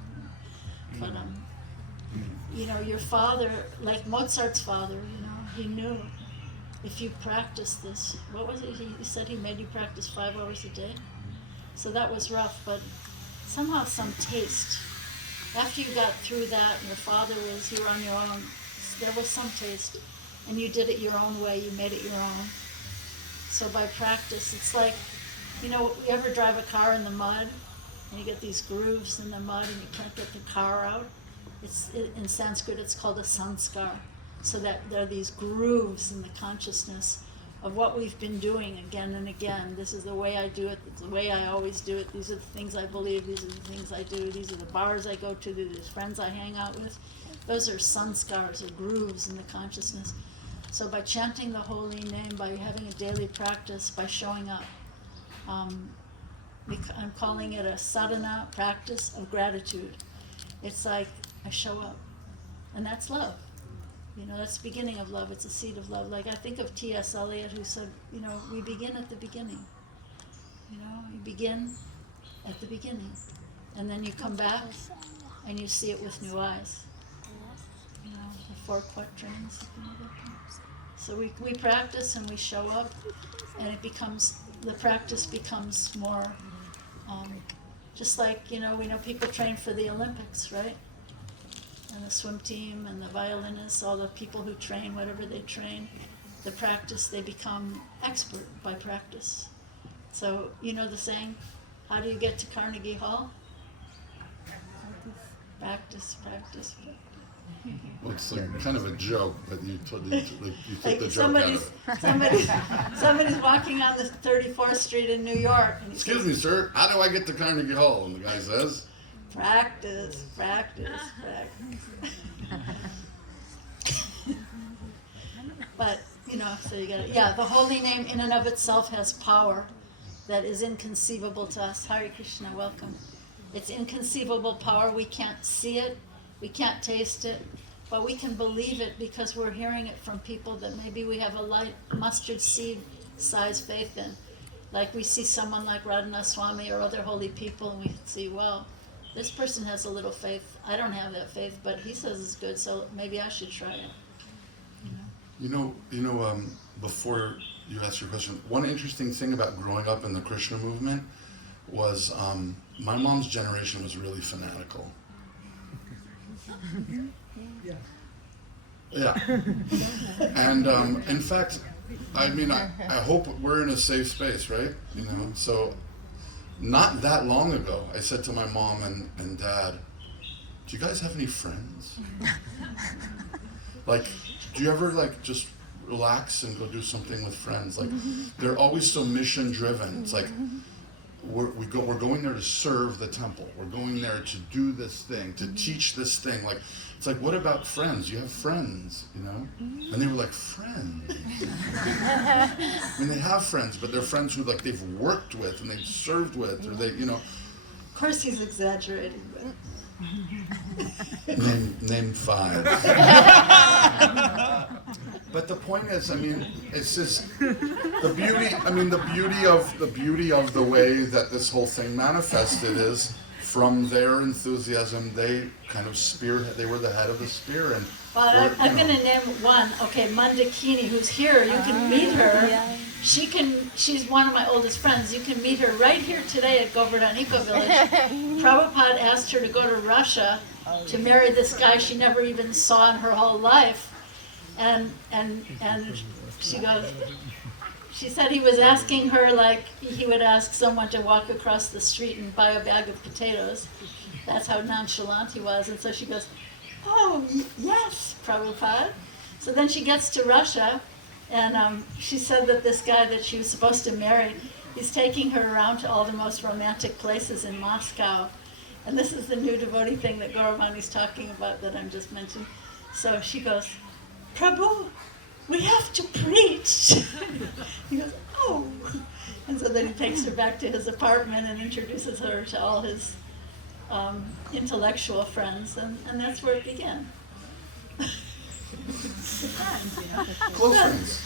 But your father, like Mozart's father, he knew if you practice this, what was it? He said he made you practice 5 hours a day. So that was rough, but somehow some taste. After you got through that, and you were on your own, there was some taste, and you did it your own way, you made it your own. So by practice, it's like, you ever drive a car in the mud, and you get these grooves in the mud, and you can't get the car out? In Sanskrit, it's called a sanskar. So that there are these grooves in the consciousness of what we've been doing again and again. This is the way I do it, it's the way I always do it, these are the things I believe, these are the things I do, these are the bars I go to, these are the friends I hang out with. Those are sanskars, or grooves in the consciousness. So by chanting the holy name, by having a daily practice, by showing up, I'm calling it a sadhana, practice of gratitude. It's like I show up, and that's love. That's the beginning of love. It's a seed of love. Like I think of T.S. Eliot, who said, we begin at the beginning. You begin at the beginning. And then you come back and you see it with new eyes. The 4 quatrains. So we practice and we show up, and the practice becomes more, just like, we know people train for the Olympics, right? And the swim team and the violinists, all the people who train, whatever they train, the practice, they become expert by practice. So, the saying, how do you get to Carnegie Hall? Practice, practice, practice. Well, it's like kind of a joke, but you took the joke somebody's walking on the 34th Street in New York. And Excuse me, sir, how do I get to Carnegie Hall? And the guy says, practice, practice, practice. But, so you got it. Yeah, the holy name in and of itself has power that is inconceivable to us. Hare Krishna, welcome. It's inconceivable power. We can't see it, we can't taste it, but we can believe it because we're hearing it from people that maybe we have a light mustard seed size faith in. Like we see someone like Radhana Swami or other holy people, and we see, well, this person has a little faith. I don't have that faith, but he says it's good, so maybe I should try it. Before you ask your question, one interesting thing about growing up in the Krishna movement was my mom's generation was really fanatical. Yeah. And in fact, I hope we're in a safe space, right? So not that long ago, I said to my mom and dad, do you guys have any friends? Like, do you ever just relax and go do something with friends? Like, they're always so mission driven. It's like, we're going there to serve the temple. We're going there to do this thing, to teach this thing. Like, it's like, what about friends? You have friends, And they were like, friends? They have friends, but they're friends who they've worked with and they've served with, or they, Of course he's exaggerating, but... Name 5. But the point is, it's just the beauty of the way that this whole thing manifested is from their enthusiasm, they kind of they were the head of the spear. And well, I'm going to name one. Okay, Mandakini, who's here. You can meet her. Yeah. She's one of my oldest friends. You can meet her right here today at Govardhan Ecovillage. Prabhupada asked her to go to Russia to marry this guy she never even saw in her whole life. And she goes, she said he was asking her like he would ask someone to walk across the street and buy a bag of potatoes. That's how nonchalant he was. And so she goes, "Oh, yes, Prabhupada." So then she gets to Russia, and she said that this guy that she was supposed to marry, he's taking her around to all the most romantic places in Moscow. And this is the new devotee thing that Gaura Vani's talking about that I'm just mentioning. So she goes, "Prabhu, we have to preach." He goes, "Oh." And so then he takes her back to his apartment and introduces her to all his intellectual friends, and that's where it began. Close friends.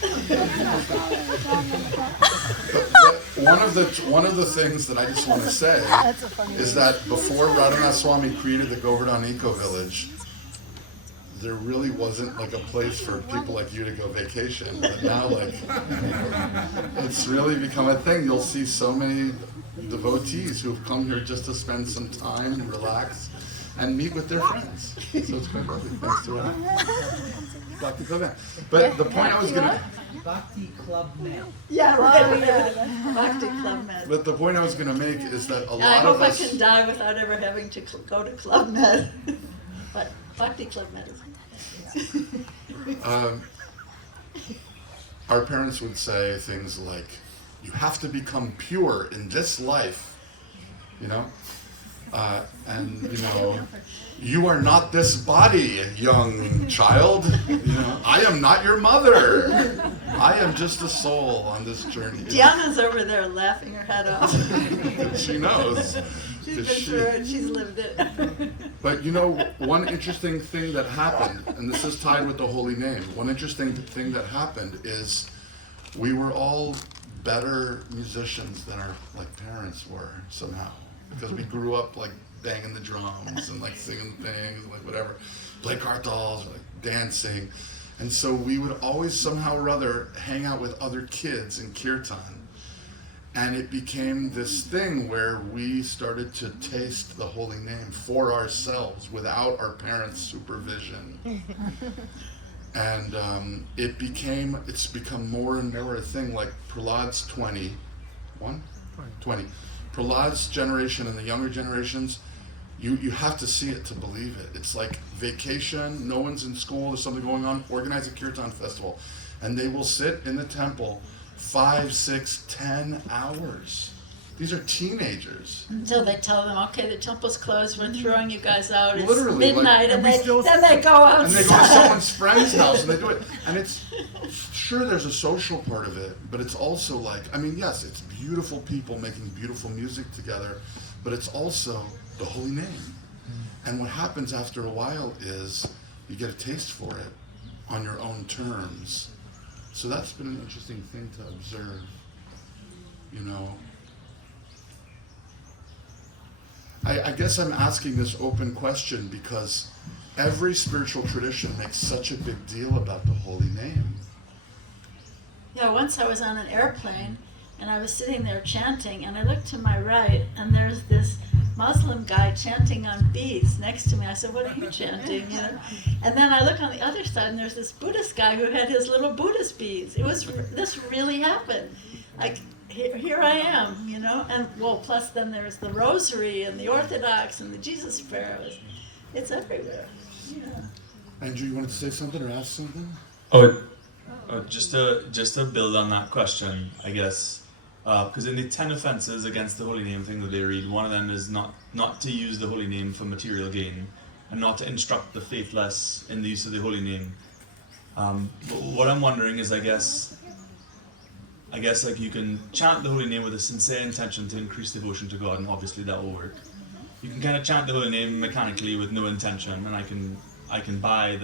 But one of the things that I just want to say is that before Radhanath Swami created the Govardhan Ecovillage, there really wasn't like a place for people like you to go vacation. But now, like, it's really become a thing. You'll see so many devotees who have come here just to spend some time and relax and meet with their friends. So it's quite lovely. Thanks to Bhakti Club Med. But the point I was going to... Bhakti Club Med. Yeah, right. Yeah. Bhakti Club Med. But the point I was going to make is that a I lot hope of us... I can die without ever having to go to Club Med. But Bhakti Club Med is... Our parents would say things like, "You have to become pure in this life," you know? And, you know, "You are not this body, young child. You know, I am not your mother. I am just a soul on this journey." Diana's over there laughing her head off. She knows. She's been through it, she's lived it. But you know, one interesting thing that happened, and this is tied with the holy name, one interesting thing that happened is we were all better musicians than our parents were somehow. Because we grew up like banging the drums and like singing things, like whatever, play kartals, like dancing. And so we would always somehow or other hang out with other kids in kirtan. And it became this thing where we started to taste the holy name for ourselves without our parents' supervision. And it's become more and more a thing. Like Prahlad's 20. Prahlad's generation and the younger generations, you have to see it to believe it. It's like vacation, no one's in school, there's something going on, organize a kirtan festival. And they will sit in the temple 5, 6, 10 hours. These are teenagers. Until they tell them, "Okay, the temple's closed, we're throwing you guys out, it's Literally, midnight," like, and then they go outside. And they go to someone's friend's house and they do it. And it's, sure there's a social part of it, but it's also like, I mean, yes, it's beautiful people making beautiful music together, but it's also the holy name. And what happens after a while is you get a taste for it on your own terms. So that's been an interesting thing to observe, you know. I guess I'm asking this open question because every spiritual tradition makes such a big deal about the holy name. Yeah, once I was on an airplane and I was sitting there chanting, and I looked to my right and there's this Muslim guy chanting on beads next to me. I said, "What are you chanting?" You know? And then I look on the other side and there's this Buddhist guy who had his little Buddhist beads. This really happened. Like, here I am, you know, and well, plus then there's the Rosary and the Orthodox and the Jesus Prayer. It's everywhere. Yeah. Andrew, you wanted to say something or ask something? Just to build on that question, I guess, because in the 10 offenses against the holy name thing that they read, one of them is not to use the holy name for material gain, and not to instruct the faithless in the use of the holy name. But what I'm wondering is, I guess like you can chant the holy name with a sincere intention to increase devotion to God, and obviously that will work. You can kind of chant the holy name mechanically with no intention, and I can buy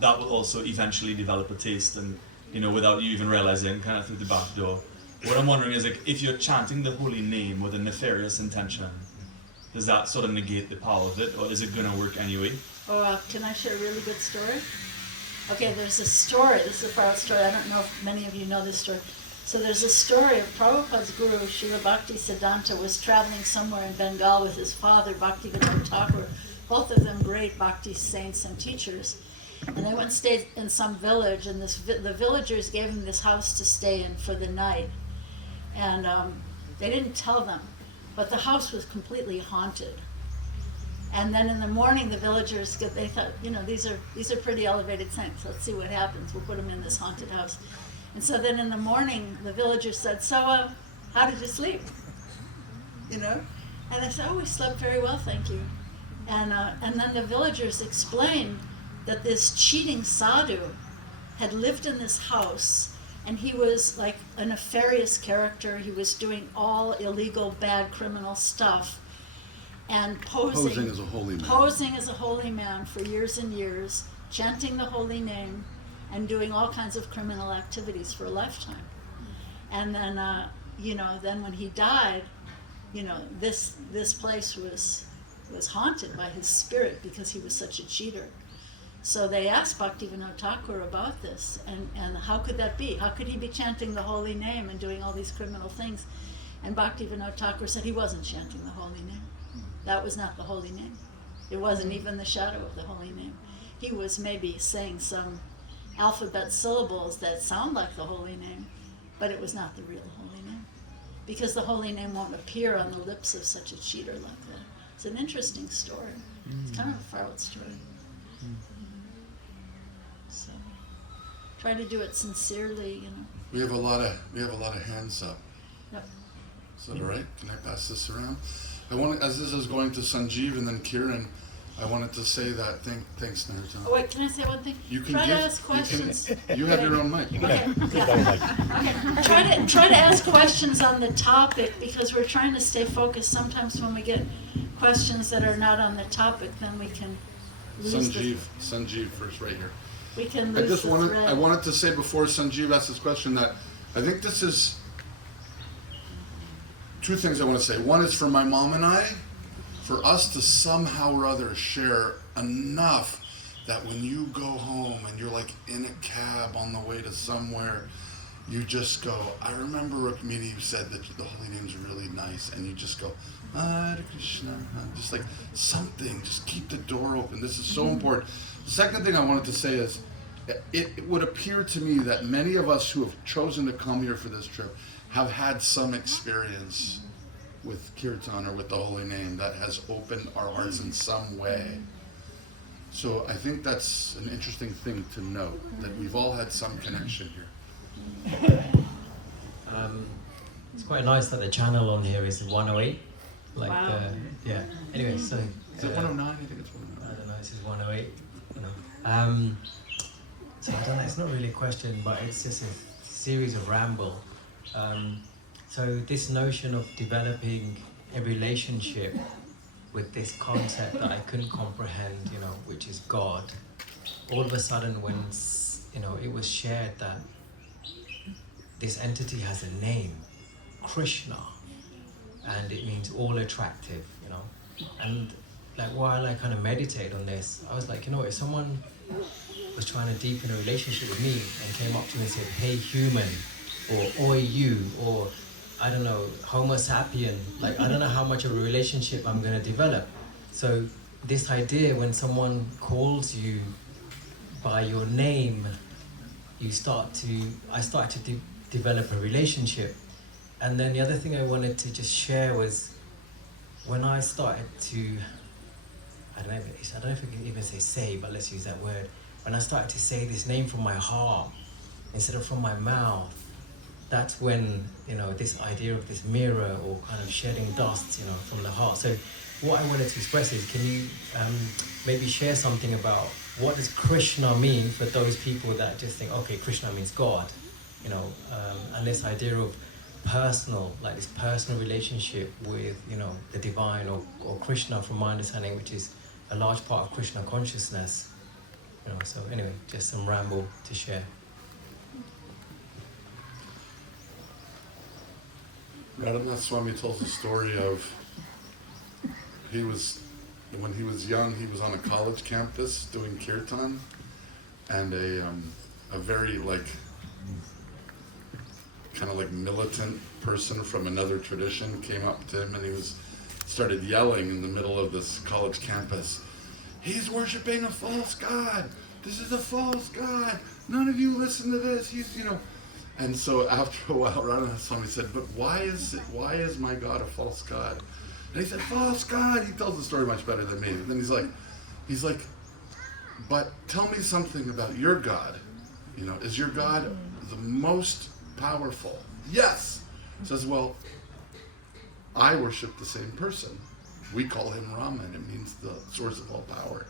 that will also eventually develop a taste, and you know, without you even realizing, kind of through the back door. What I'm wondering is, like, if you're chanting the holy name with a nefarious intention, does that sort of negate the power of it, or is it going to work anyway? Can I share a really good story? Okay, there's a story. This is a part story. I don't know if many of you know this story. So there's a story of Prabhupada's guru, Srila Bhakti Siddhanta, was traveling somewhere in Bengal with his father, Bhaktivinoda Thakur, both of them great Bhakti saints and teachers. And they went and stayed in some village, and the villagers gave him this house to stay in for the night. And they didn't tell them, but the house was completely haunted. And then in the morning, the villagers, they thought, these are pretty elevated saints. Let's see what happens. We'll put them in this haunted house. And so then in the morning, the villagers said, so how did you sleep? And they said, oh, we slept very well, thank you. And then the villagers explained that this cheating sadhu had lived in this house, and he was like a nefarious character. He was doing all illegal, bad, criminal stuff, and posing as a holy man. Posing as a holy man for years and years, chanting the holy name, and doing all kinds of criminal activities for a lifetime. And then, then when he died, this place was haunted by his spirit because he was such a cheater. So they asked Bhaktivinoda Thakur about this, and how could that be? How could he be chanting the holy name and doing all these criminal things? And Bhaktivinoda Thakur said he wasn't chanting the holy name. That was not the holy name. It wasn't even the shadow of the holy name. He was maybe saying some alphabet syllables that sound like the holy name, but it was not the real holy name. Because the holy name won't appear on the lips of such a cheater like that. It's an interesting story. It's kind of a far-out story. So try to do it sincerely, We have a lot of hands up. Yep. Is that all right? Can I pass this around? As this is going to Sanjeev and then Kiran, I wanted to say that. Thanks, Narjan. Oh wait, can I say one thing? You can try to ask questions. You have your own mic. Okay. Try to ask questions on the topic, because we're trying to stay focused. Sometimes when we get questions that are not on the topic, then we can lose Sanjeev first, right here. we can lose the thread. I wanted to say before Sanjeev asks this question that I think this is two things I want to say. One is for my mom and I, for us to somehow or other share enough that when you go home and you're like in a cab on the way to somewhere, you just go, I remember Rukmini said that the holy name's really nice, and you just go, Hare Krishna, just like something, just keep the door open. This is so important. The second thing I wanted to say is, it would appear to me that many of us who have chosen to come here for this trip have had some experience with kirtan or with the holy name that has opened our hearts in some way. So I think that's an interesting thing to note, that we've all had some connection here. It's quite nice that the channel on here is 108. Wow. Anyway, so Is it 109? I think it's 109. I don't know. This is 108. So I don't know. It's not really a question, but it's just a series of ramble. So this notion of developing a relationship with this concept that I couldn't comprehend, which is God. All of a sudden, when it was shared that this entity has a name, Krishna, and it means all attractive, and like while I kind of meditate on this, I was like, if someone was trying to deepen a relationship with me and came up to me and said, hey human, or oi you, or I don't know, homo sapien, like I don't know how much of a relationship I'm going to develop. So this idea, when someone calls you by your name, I started to develop a relationship. And then the other thing I wanted to just share was when I started to, I don't know if I can even say, but let's use that word. When I started to say this name from my heart instead of from my mouth, that's when, this idea of this mirror or kind of shedding dust, from the heart. So what I wanted to express is, can you maybe share something about what does Krishna mean for those people that just think, okay, Krishna means God, and this idea of personal, like this personal relationship with, the divine or Krishna, from my understanding, which is a large part of Krishna consciousness. So anyway, just some ramble to share. Radhanath Swami tells a story of when he was young, he was on a college campus doing kirtan, and a very kind of militant person from another tradition came up to him, and he started yelling in the middle of this college campus, he's worshiping a false god, this is a false god. None of you listen to this. He's, you know. And so after a while, Radhanath Swami said, but why is my God a false god? And he said, false god. He tells the story much better than me. And then he's like, but tell me something about your God. You know, is your God the most powerful? Yes. He says, well, I worship the same person. We call him Rama, and it means the source of all power.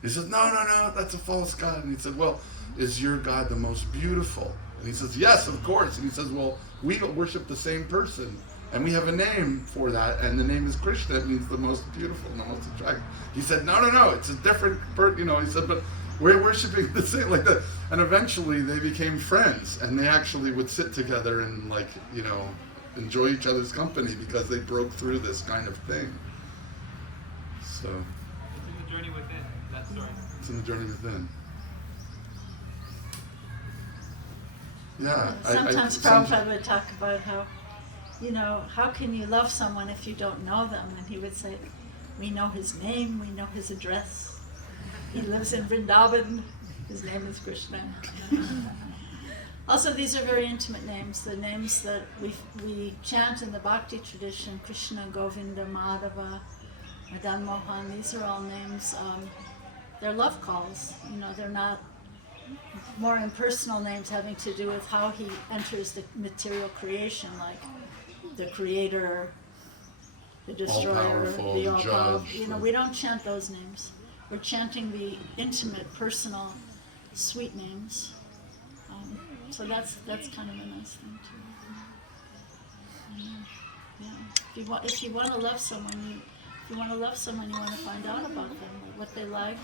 He says, no, that's a false god. And he said, well, is your God the most beautiful? And he says, yes, of course. And he says, well, we worship the same person, and we have a name for that, and the name is Krishna. It means the most beautiful and the most attractive. He said, no, it's a different person. You know, he said, but we're worshiping the same, like that. And eventually they became friends, and they actually would sit together and, like, you know, enjoy each other's company because they broke through this kind of thing. So It's in the journey within, that story. it's in the journey within. Yeah. Sometimes Prabhupada would talk about how, you know, how can you love someone if you don't know them? And he would say, we know his name, we know his address. He lives in Vrindavan. His name is Krishna. Also, these are very intimate names. The names that we chant in the Bhakti tradition, Krishna, Govinda, Madhava, Madan Mohan, these are all names. They're love calls. You know, they're not more impersonal names having to do with how he enters the material creation, like the creator, the destroyer, All-powerful, the the all-powerful. judge. You know, we don't chant those names. We're chanting the intimate, personal, sweet names. So that's kind of a nice thing too. Yeah. If you want to love someone, you want to find out about them, what they like.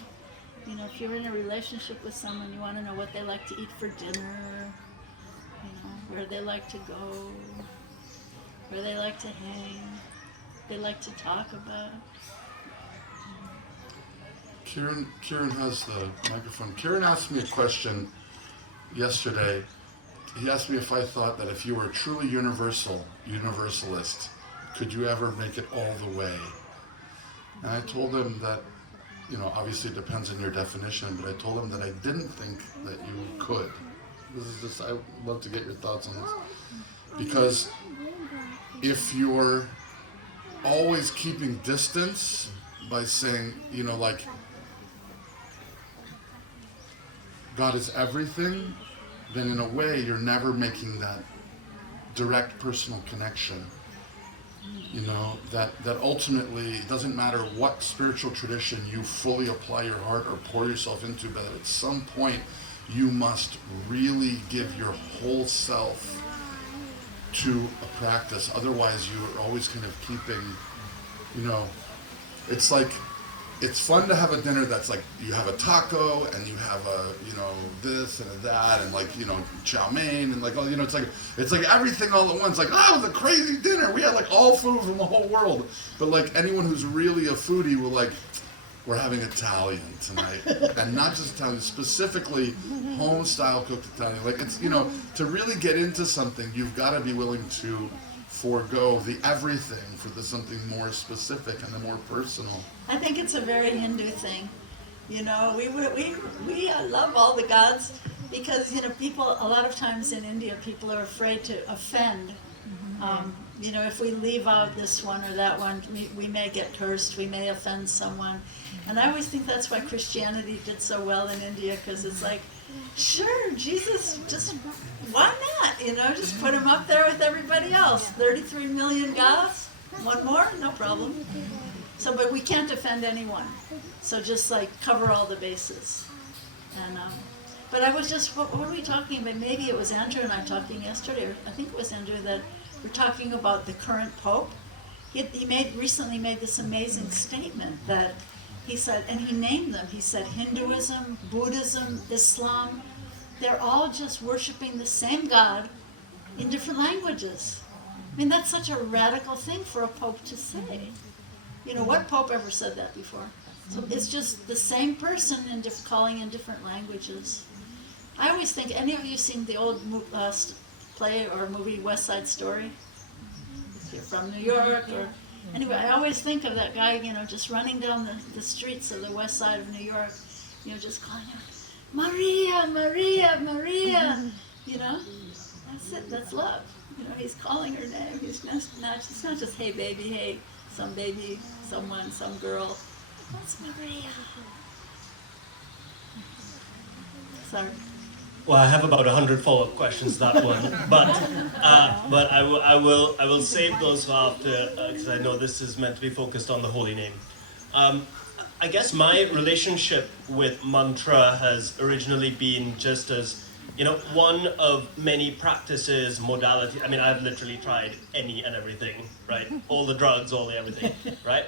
You know, if you're in a relationship with someone, you want to know what they like to eat for dinner, you know, where they like to go, where they like to hang, what they like to talk about. Kieran has the microphone. Kieran asked me a question yesterday. He asked me if I thought that if you were a truly universalist, could you ever make it all the way? And I told him that, you know, obviously it depends on your definition, but I told him that I didn't think that you could. This is just, I would love to get your thoughts on this. Because if you're always keeping distance by saying, you know, like, God is everything, then in a way you're never making that direct personal connection. You know, that ultimately it doesn't matter what spiritual tradition you fully apply your heart or pour yourself into, but at some point you must really give your whole self to a practice. Otherwise you're always kind of keeping, you know, it's like, it's fun to have a dinner that's like, you have a taco and you have a, you know, this and a that and like, you know, chow mein and like, oh, you know, it's like everything all at once. Like, oh, it was a crazy dinner. We had like all food from the whole world. But like anyone who's really a foodie will like, we're having Italian tonight. And not just Italian, specifically home style cooked Italian. Like it's, you know, to really get into something, you've got to be willing to forego the everything for the something more specific and the more personal. I think it's a very Hindu thing. You know, we love all the gods because, you know, people, a lot of times in India, people are afraid to offend. You know, if we leave out this one or that one, we may get cursed, we may offend someone. And I always think that's why Christianity did so well in India, because it's like, sure, Jesus, just why not? You know, just put him up there with everybody else. 33 million gods, one more, no problem. So, but we can't offend anyone. So just like cover all the bases. And but I was just, what were we talking about? Maybe it was Andrew and I talking yesterday, or I think it was Andrew, that we're talking about the current Pope. He recently made this amazing statement that he said, and he named them. He said Hinduism, Buddhism, Islam, they're all just worshiping the same God in different languages. I mean, that's such a radical thing for a Pope to say. You know, what Pope ever said that before? So it's just the same person calling in different languages. I always think, any of you seen the old play or movie West Side Story? If you're from New York, or anyway, I always think of that guy, you know, just running down the streets of the west side of New York, you know, just calling out, Maria, Maria, Maria. You know, that's it. That's love. You know, he's calling her name. It's not just hey baby, hey some baby, someone, some girl. That's Maria. Sorry. Well, I have about 100 follow-up questions to that one, but I will save those for after because I know this is meant to be focused on the holy name. I guess my relationship with mantra has originally been just as, you know, one of many practices, modality. I mean, I've literally tried any and everything, right? All the drugs, all the everything, right?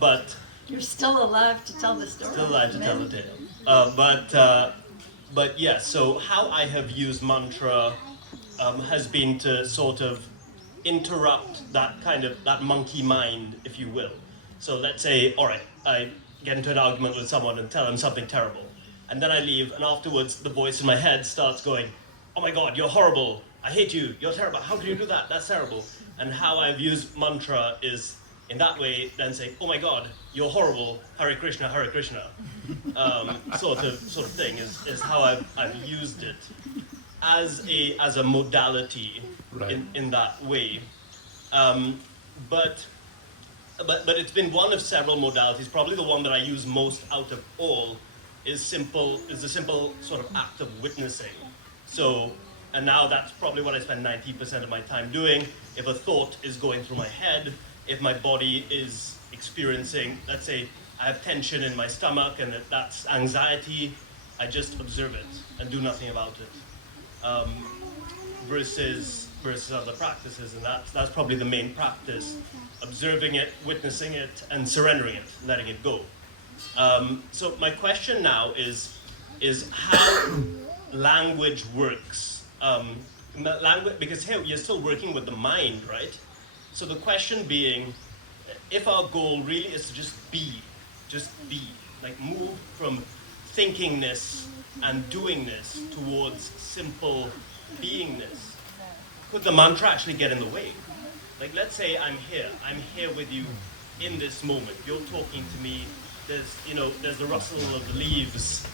But you're still alive to tell the story. Still alive to tell the tale. But yeah, so how I have used mantra has been to sort of interrupt that monkey mind, if you will. So let's say, all right, I get into an argument with someone and tell them something terrible. And then I leave, and afterwards the voice in my head starts going, oh my God, you're horrible. I hate you. You're terrible. How can you do that? That's terrible. And how I've used mantra is in that way then say, oh my God, you're horrible. Hare Krishna, Hare Krishna. Sort of thing is how I've used it as a modality in that way. But it's been one of several modalities. Probably the one that I use most out of all is the simple sort of act of witnessing. So, and now that's probably what I spend 90% of my time doing. If a thought is going through my head, if my body is experiencing, let's say I have tension in my stomach and that's anxiety, I just observe it and do nothing about it. Versus other practices, and that's probably the main practice: observing it, witnessing it, and surrendering it, letting it go. So my question now is how language works. Language, because here you're still working with the mind, right? So the question being, if our goal really is to just be, like move from thinkingness and doingness towards simple beingness, could the mantra actually get in the way? Like, let's say I'm here with you in this moment. You're talking to me. There's the rustle of the leaves,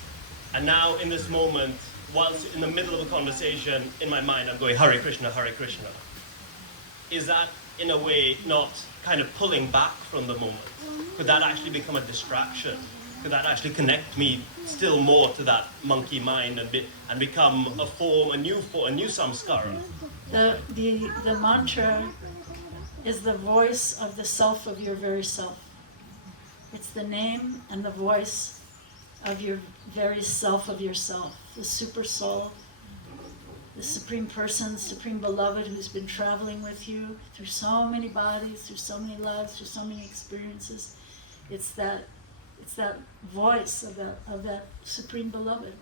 and now in this moment, whilst in the middle of a conversation, in my mind I'm going Hare Krishna, Hare Krishna. Is that in a way not kind of pulling back from the moment? Could that actually become a distraction? Could that actually connect me still more to that monkey mind and become a new samskara? The mantra is the voice of the self of your very self. It's the name and the voice of your very self of yourself, the super soul, the supreme person, supreme beloved who's been traveling with you through so many bodies, through so many lives, through so many experiences. It's that voice of that supreme beloved.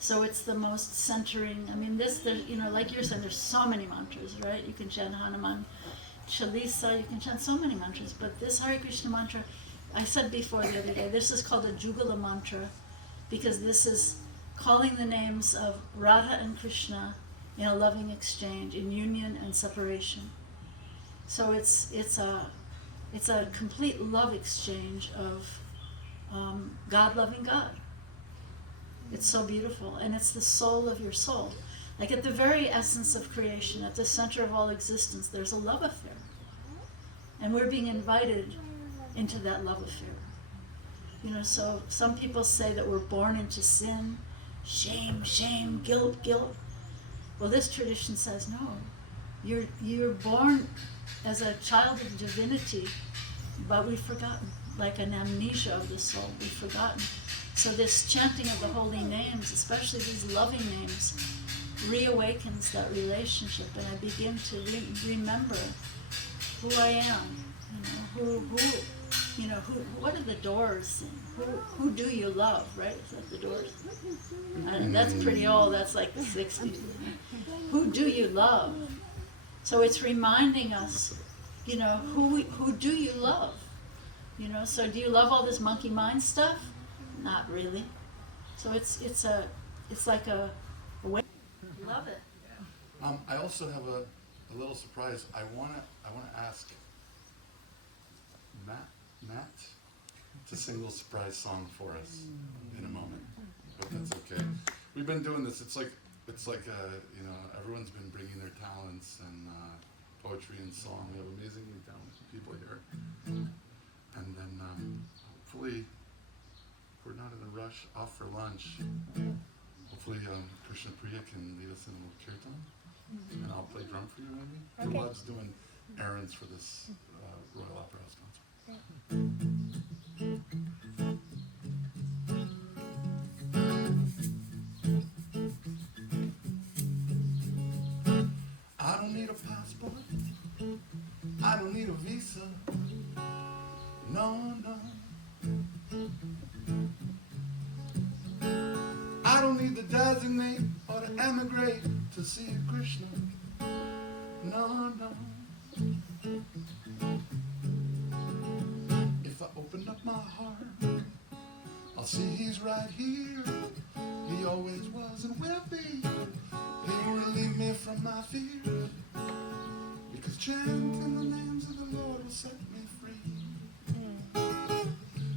So it's the most centering. I mean, like you're saying, there's so many mantras, right? You can chant Hanuman Chalisa, you can chant so many mantras, but this Hare Krishna mantra, I said before the other day, this is called a Jugala mantra because this is calling the names of Radha and Krishna in a loving exchange, in union and separation. So it's a complete love exchange of God loving God. It's so beautiful, and it's the soul of your soul. Like at the very essence of creation, at the center of all existence, there's a love affair. And we're being invited into that love affair. So some people say that we're born into sin, shame, guilt. Well, this tradition says no. You're born as a child of divinity, but we've forgotten, like an amnesia of the soul, we've forgotten. So this chanting of the holy names, especially these loving names, reawakens that relationship, and I begin to remember who I am. What are the Doors sing? Who do you love, right? Is that the Doors? That's pretty old, that's like the 60s. Who do you love? So it's reminding us, who do you love? So do you love all this monkey mind stuff? Not really. So it's like a way. Love it. I also have a little surprise. I wanna ask Matt to sing a little surprise song for us in a moment. Okay? That's okay. We've been doing this. It's like you know, everyone's been bringing their talents and poetry and song. We have amazingly talented people here. And then hopefully, if we're not in a rush, off for lunch. Hopefully, Krishna Priya can lead us in a little kirtan, and I'll play drum for you maybe. Okay. He loves doing errands for this Royal Opera House concert. I don't need a passport. I don't need a visa. No, no. I don't need to designate or to emigrate to see Krishna. No, no. If I open up my heart, I'll see he's right here. He always was and will be. He will relieve me from my fears. Because chanting the names of the Lord will set me free.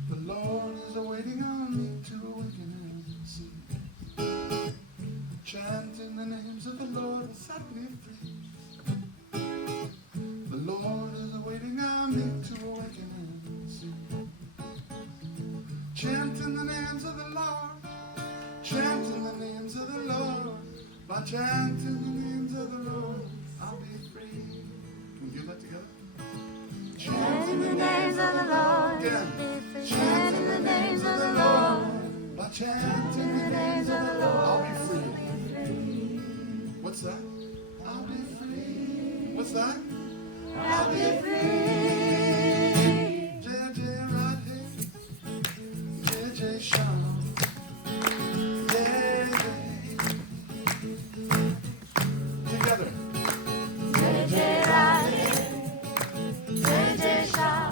The Lord is awaiting on me to awaken and see. Chanting the names of the Lord will set me free. The Lord is awaiting on me to awaken and see. Chanting the names of the Lord. Chanting the names of the Lord. By chanting the names of the Lord, I'll be free. Can we do that together? Chanting the names of the Lord. Again. Chanting the names of the Lord. By chanting the names of the Lord, I'll be free. What's that? I'll be free. What's that? I'll be free. Jai Jai Radhe, Jai Jai Shama, Jai Jai. Together. Jai Jai Radhe, Jai Jai Sham.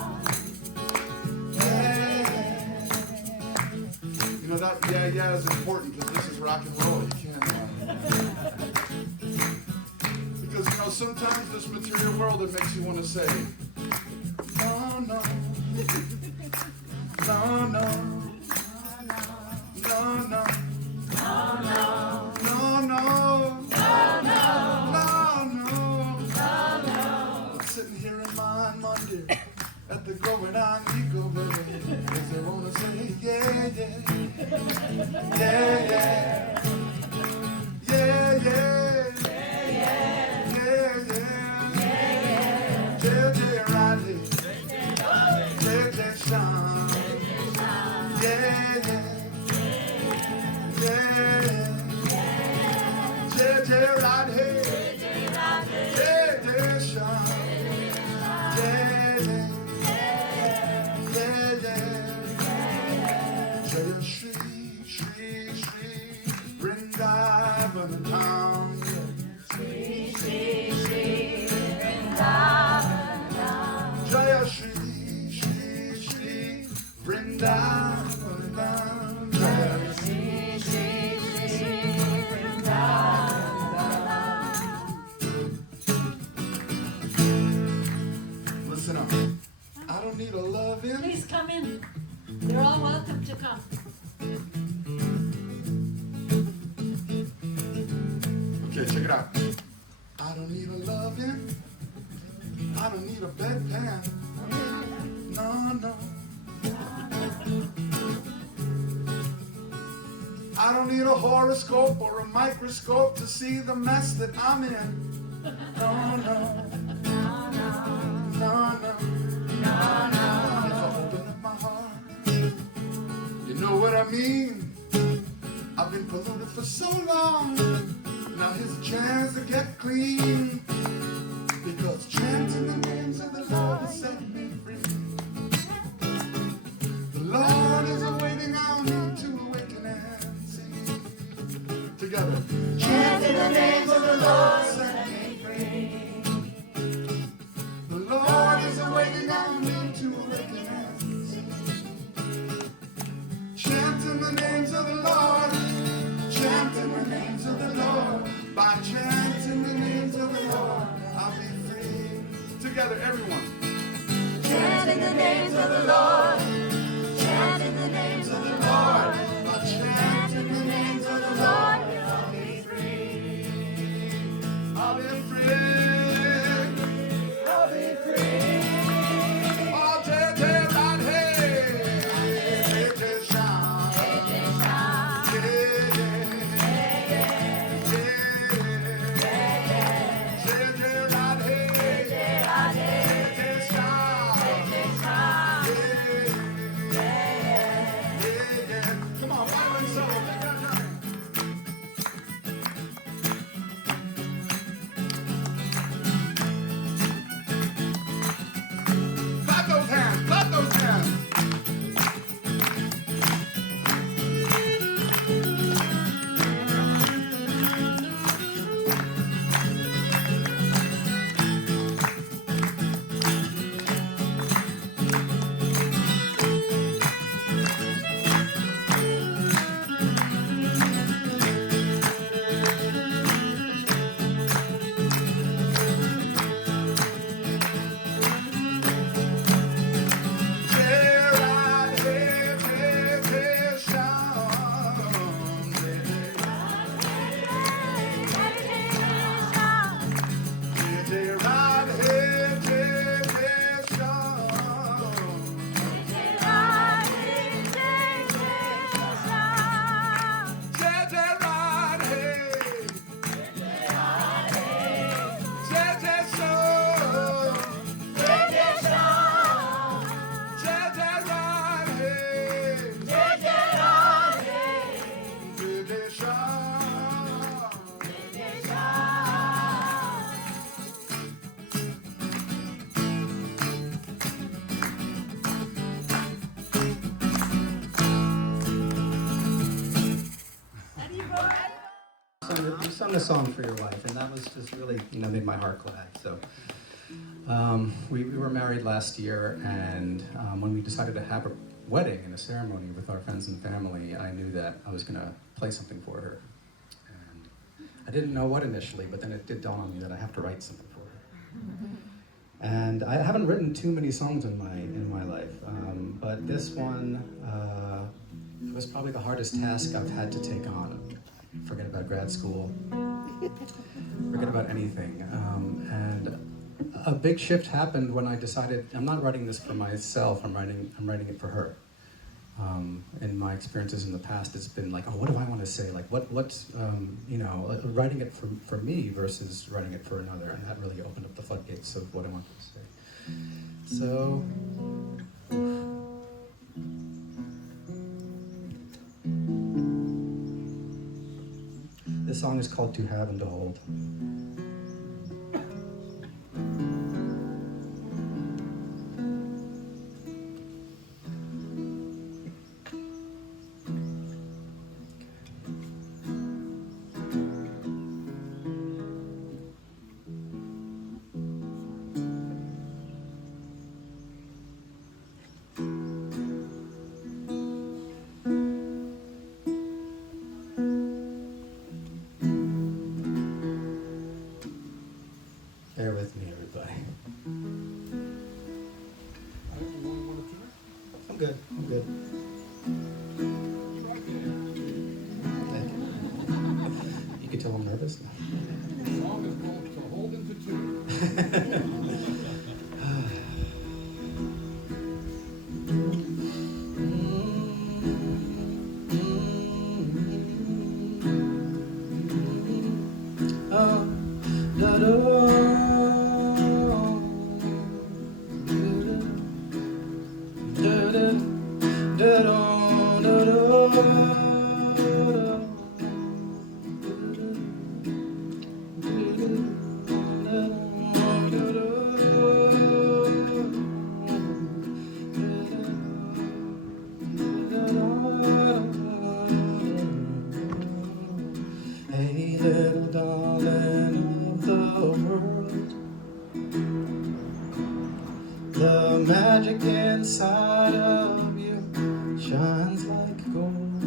You know that yeah is important because this is rock and roll. You can't because you know sometimes this material world it makes you want to say no no no no no no no no. I'm sitting here in my Monday at the Govardhan Ecovillage. Cause they wanna say yeah yeah yeah yeah yeah yeah yeah Jai Jai Radhe Jai Jai Sham yeah yeah Jai Jai Radhe Jai Jai Sham Jaya Shri Shri Shri Vrindavan Dham. Shri Shri Shri Vrindavan Dham. Jaya Shri Shri Shri Vrindavan Dham. Jaya Shri Shri Shri Shri Vrindavan Dham. Listen up. I don't need a love-in. Please come in. You're all welcome to come. Okay, check it out. I don't need a love-in. I don't need a bedpan. No, no. I don't need a horoscope or a microscope to see the mess that I'm in. No, no. No, no. If I open up my heart, you know what I mean. I've been polluted for so long. Now here's a chance to get clean. Because chanting the names of the Lord has set me free. The Lord is awaiting on me to awaken and see. Together. Chanting the names of the Lord set me free. The Lord is awaiting on me to awaken and see. Chanting the names of the Lord. Chanting the names of the Lord. By chanting the names of the Lord. sung a song for your wife, and that was just really, made my heart glad. So we were married last year, and when we decided to have a wedding and a ceremony with our friends and family, I knew that I was going to play something for her. And I didn't know what initially, but then it did dawn on me that I have to write something for her. And I haven't written too many songs in my life, but this one was probably the hardest task I've had to take on. Forget about grad school, forget about anything. And a big shift happened when I decided I'm not writing this for myself, I'm writing it for her. In my experiences in the past, it's been like, oh, what do I want to say? Like, what's writing it for me versus writing it for another, and that really opened up the floodgates of what I wanted to say. So, this song is called "To Have and to Hold." Bear with me, everybody. I'm good. I'm good. Thank you. You can tell I'm nervous. The song is called "To Hold and to Tune." Hey, little darling of the world, the magic inside of you shines like gold.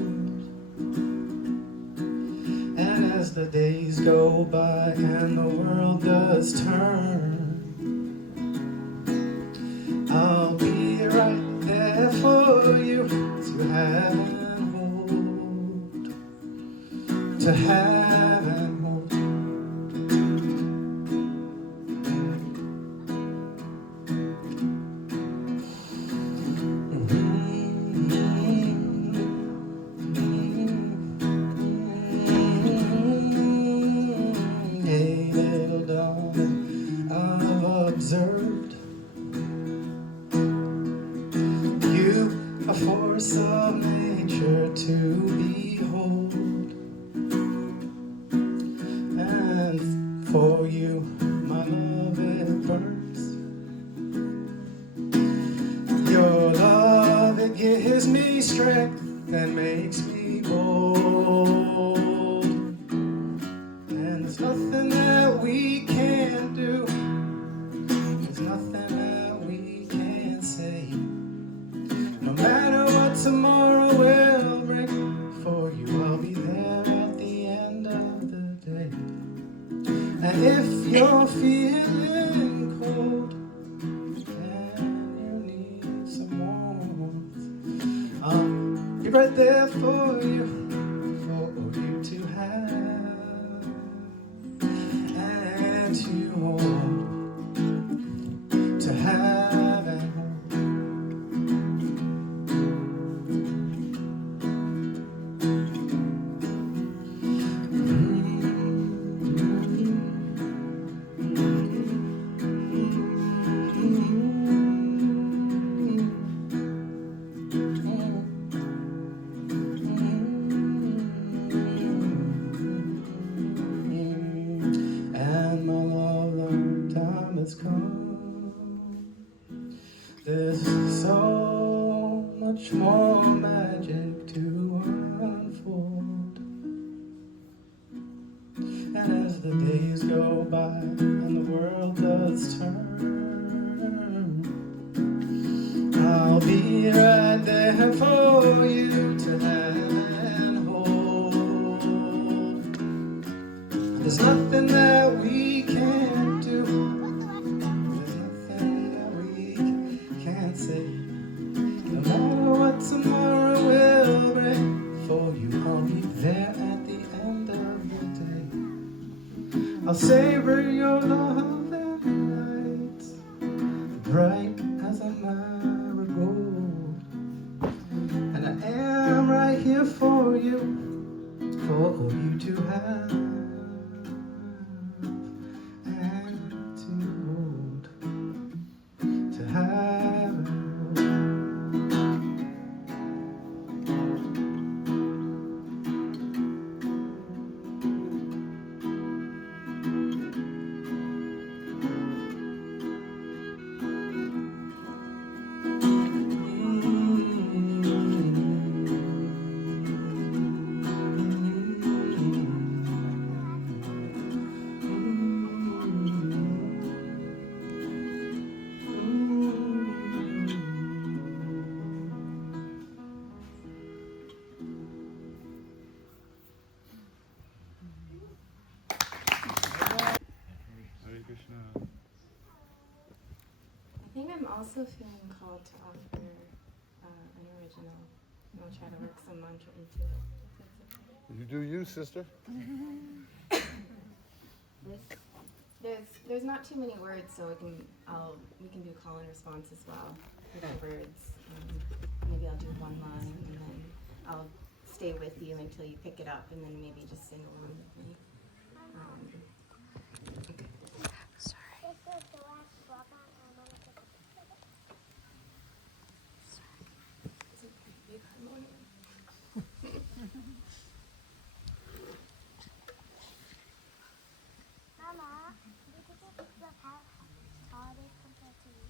And as the days go by and the world does turn, I'll be right there for you to have and hold, to have and hold. Hey, little darling, I've observed you, a force of nature to behold, and for you, my love, it burns. Your love, it gives me strength and makes me bold. And there's nothing that we can't do, there's nothing that we can't say. No matter what tomorrow will bring, for you I'll be there at the end of the day. And if you're feeling cold and you need some warmth, I'll be right there for you to have and to hold, to have and hold. the days go by and the world does turn, I'll be right there for you to hand hold. There's nothing that we can't do, there's nothing that we can't say. No matter what tomorrow will bring, for you I'll be there at the end of the day. I'll savor your love and light, bright as a marigold. And I am right here for you to have and to hold, to have. I think I'm also feeling called to offer an original. And I'll try to work some mantra into it. If that's okay. You do you, sister. There's not too many words, so we can do call and response as well with the words. Maybe I'll do one line, and then I'll stay with you until you pick it up, and then maybe just sing along with me. Okay. Sorry. It's a big harmonium. Mama, do you think a picture of how holidays compare to you?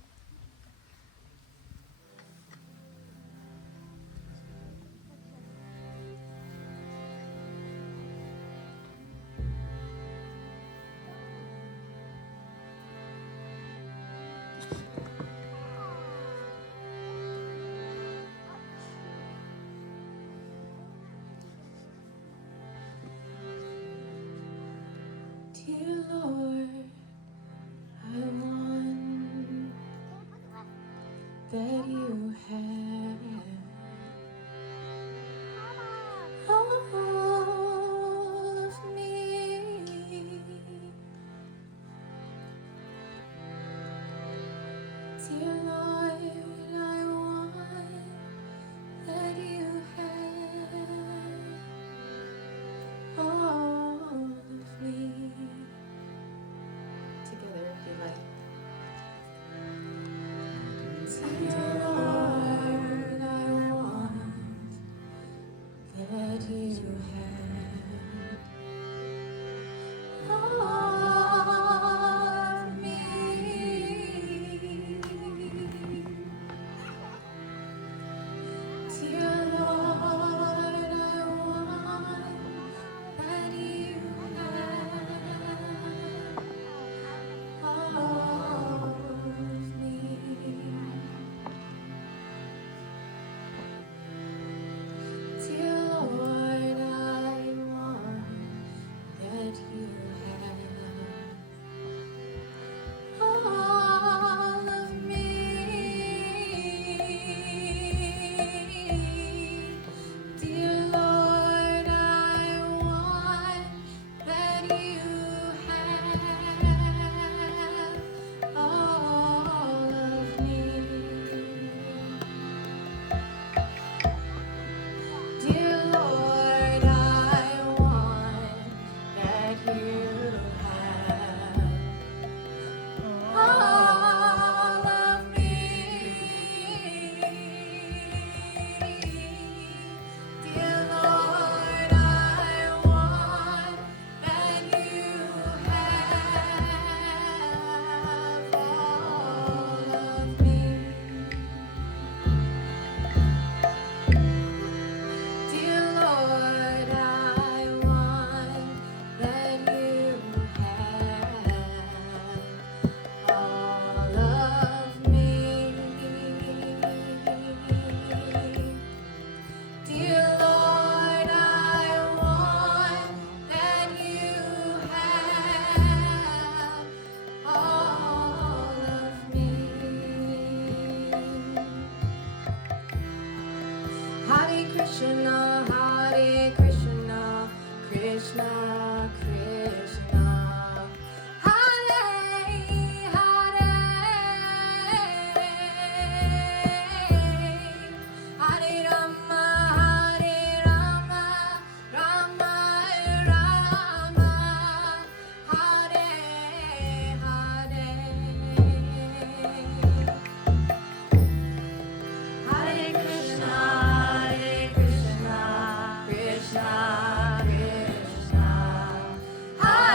Dear Lord, I want that you have all of me. Dear Lord, I want that you have all of me. Together, if you like. Dear Lord, I want that you have Krishna, Hare Krishna, Krishna Krishna, Hare Hare, Hare Rama, Rama Rama, Hare Hare. Hare Krishna, Krishna Krishna, Hare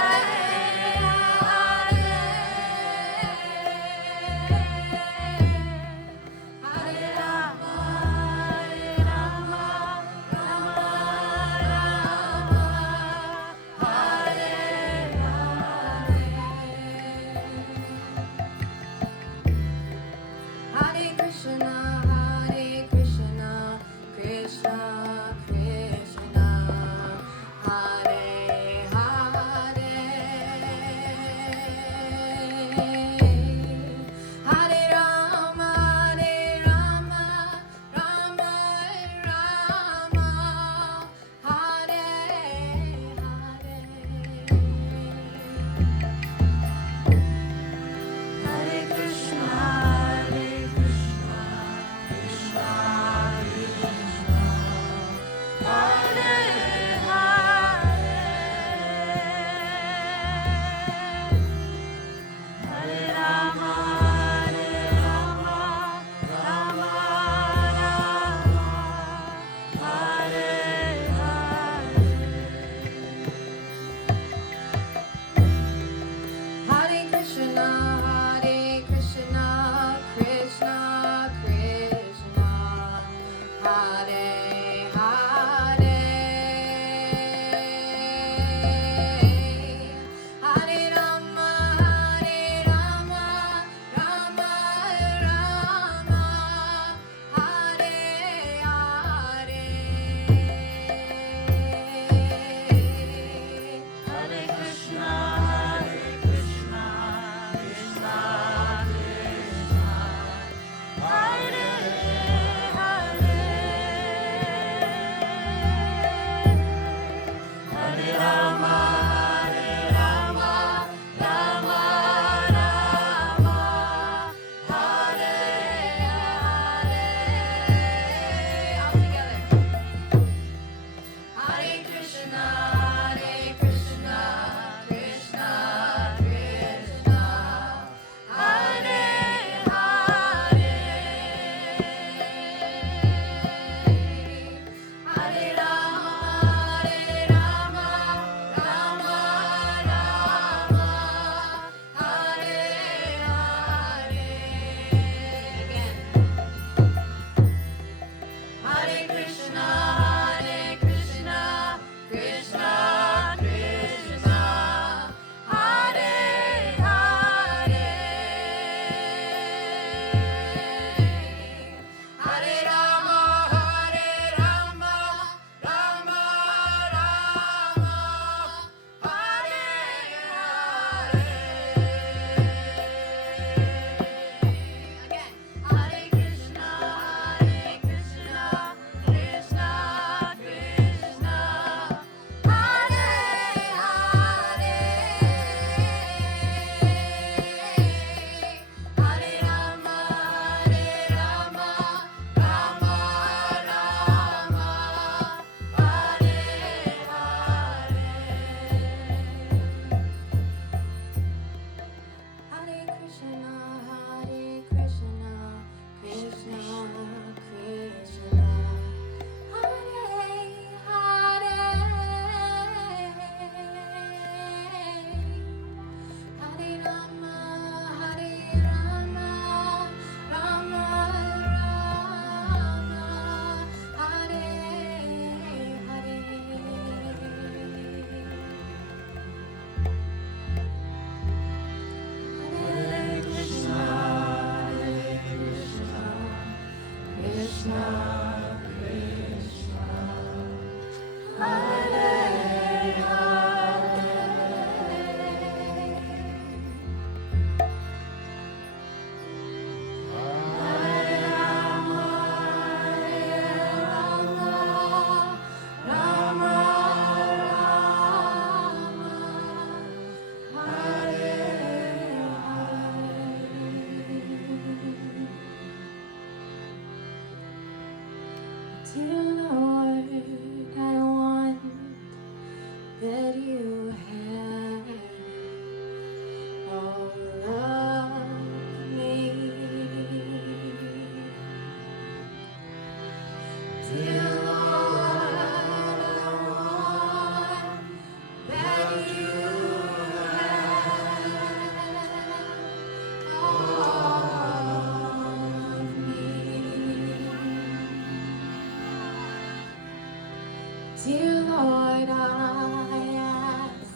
Dear Lord, I ask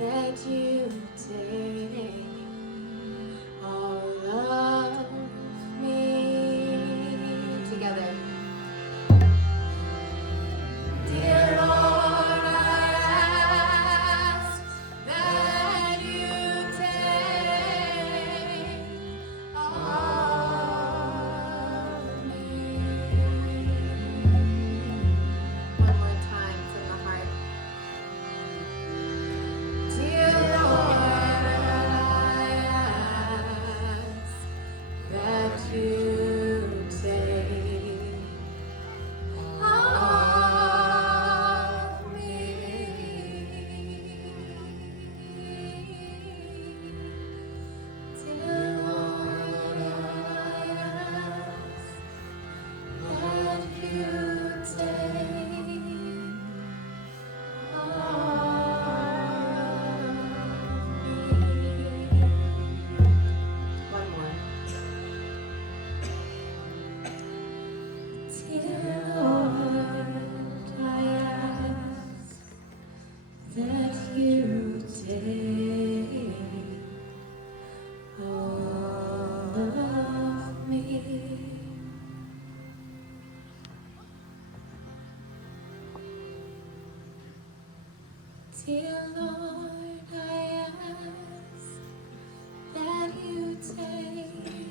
that you take all of me. Together. Dear Lord, I ask that you take all of me. One more time from the heart. Dear Lord, I ask that you take all of me. Dear Lord, I ask that you take One more. Dear Lord, I ask that you take all of me. Dear Lord, I ask that you take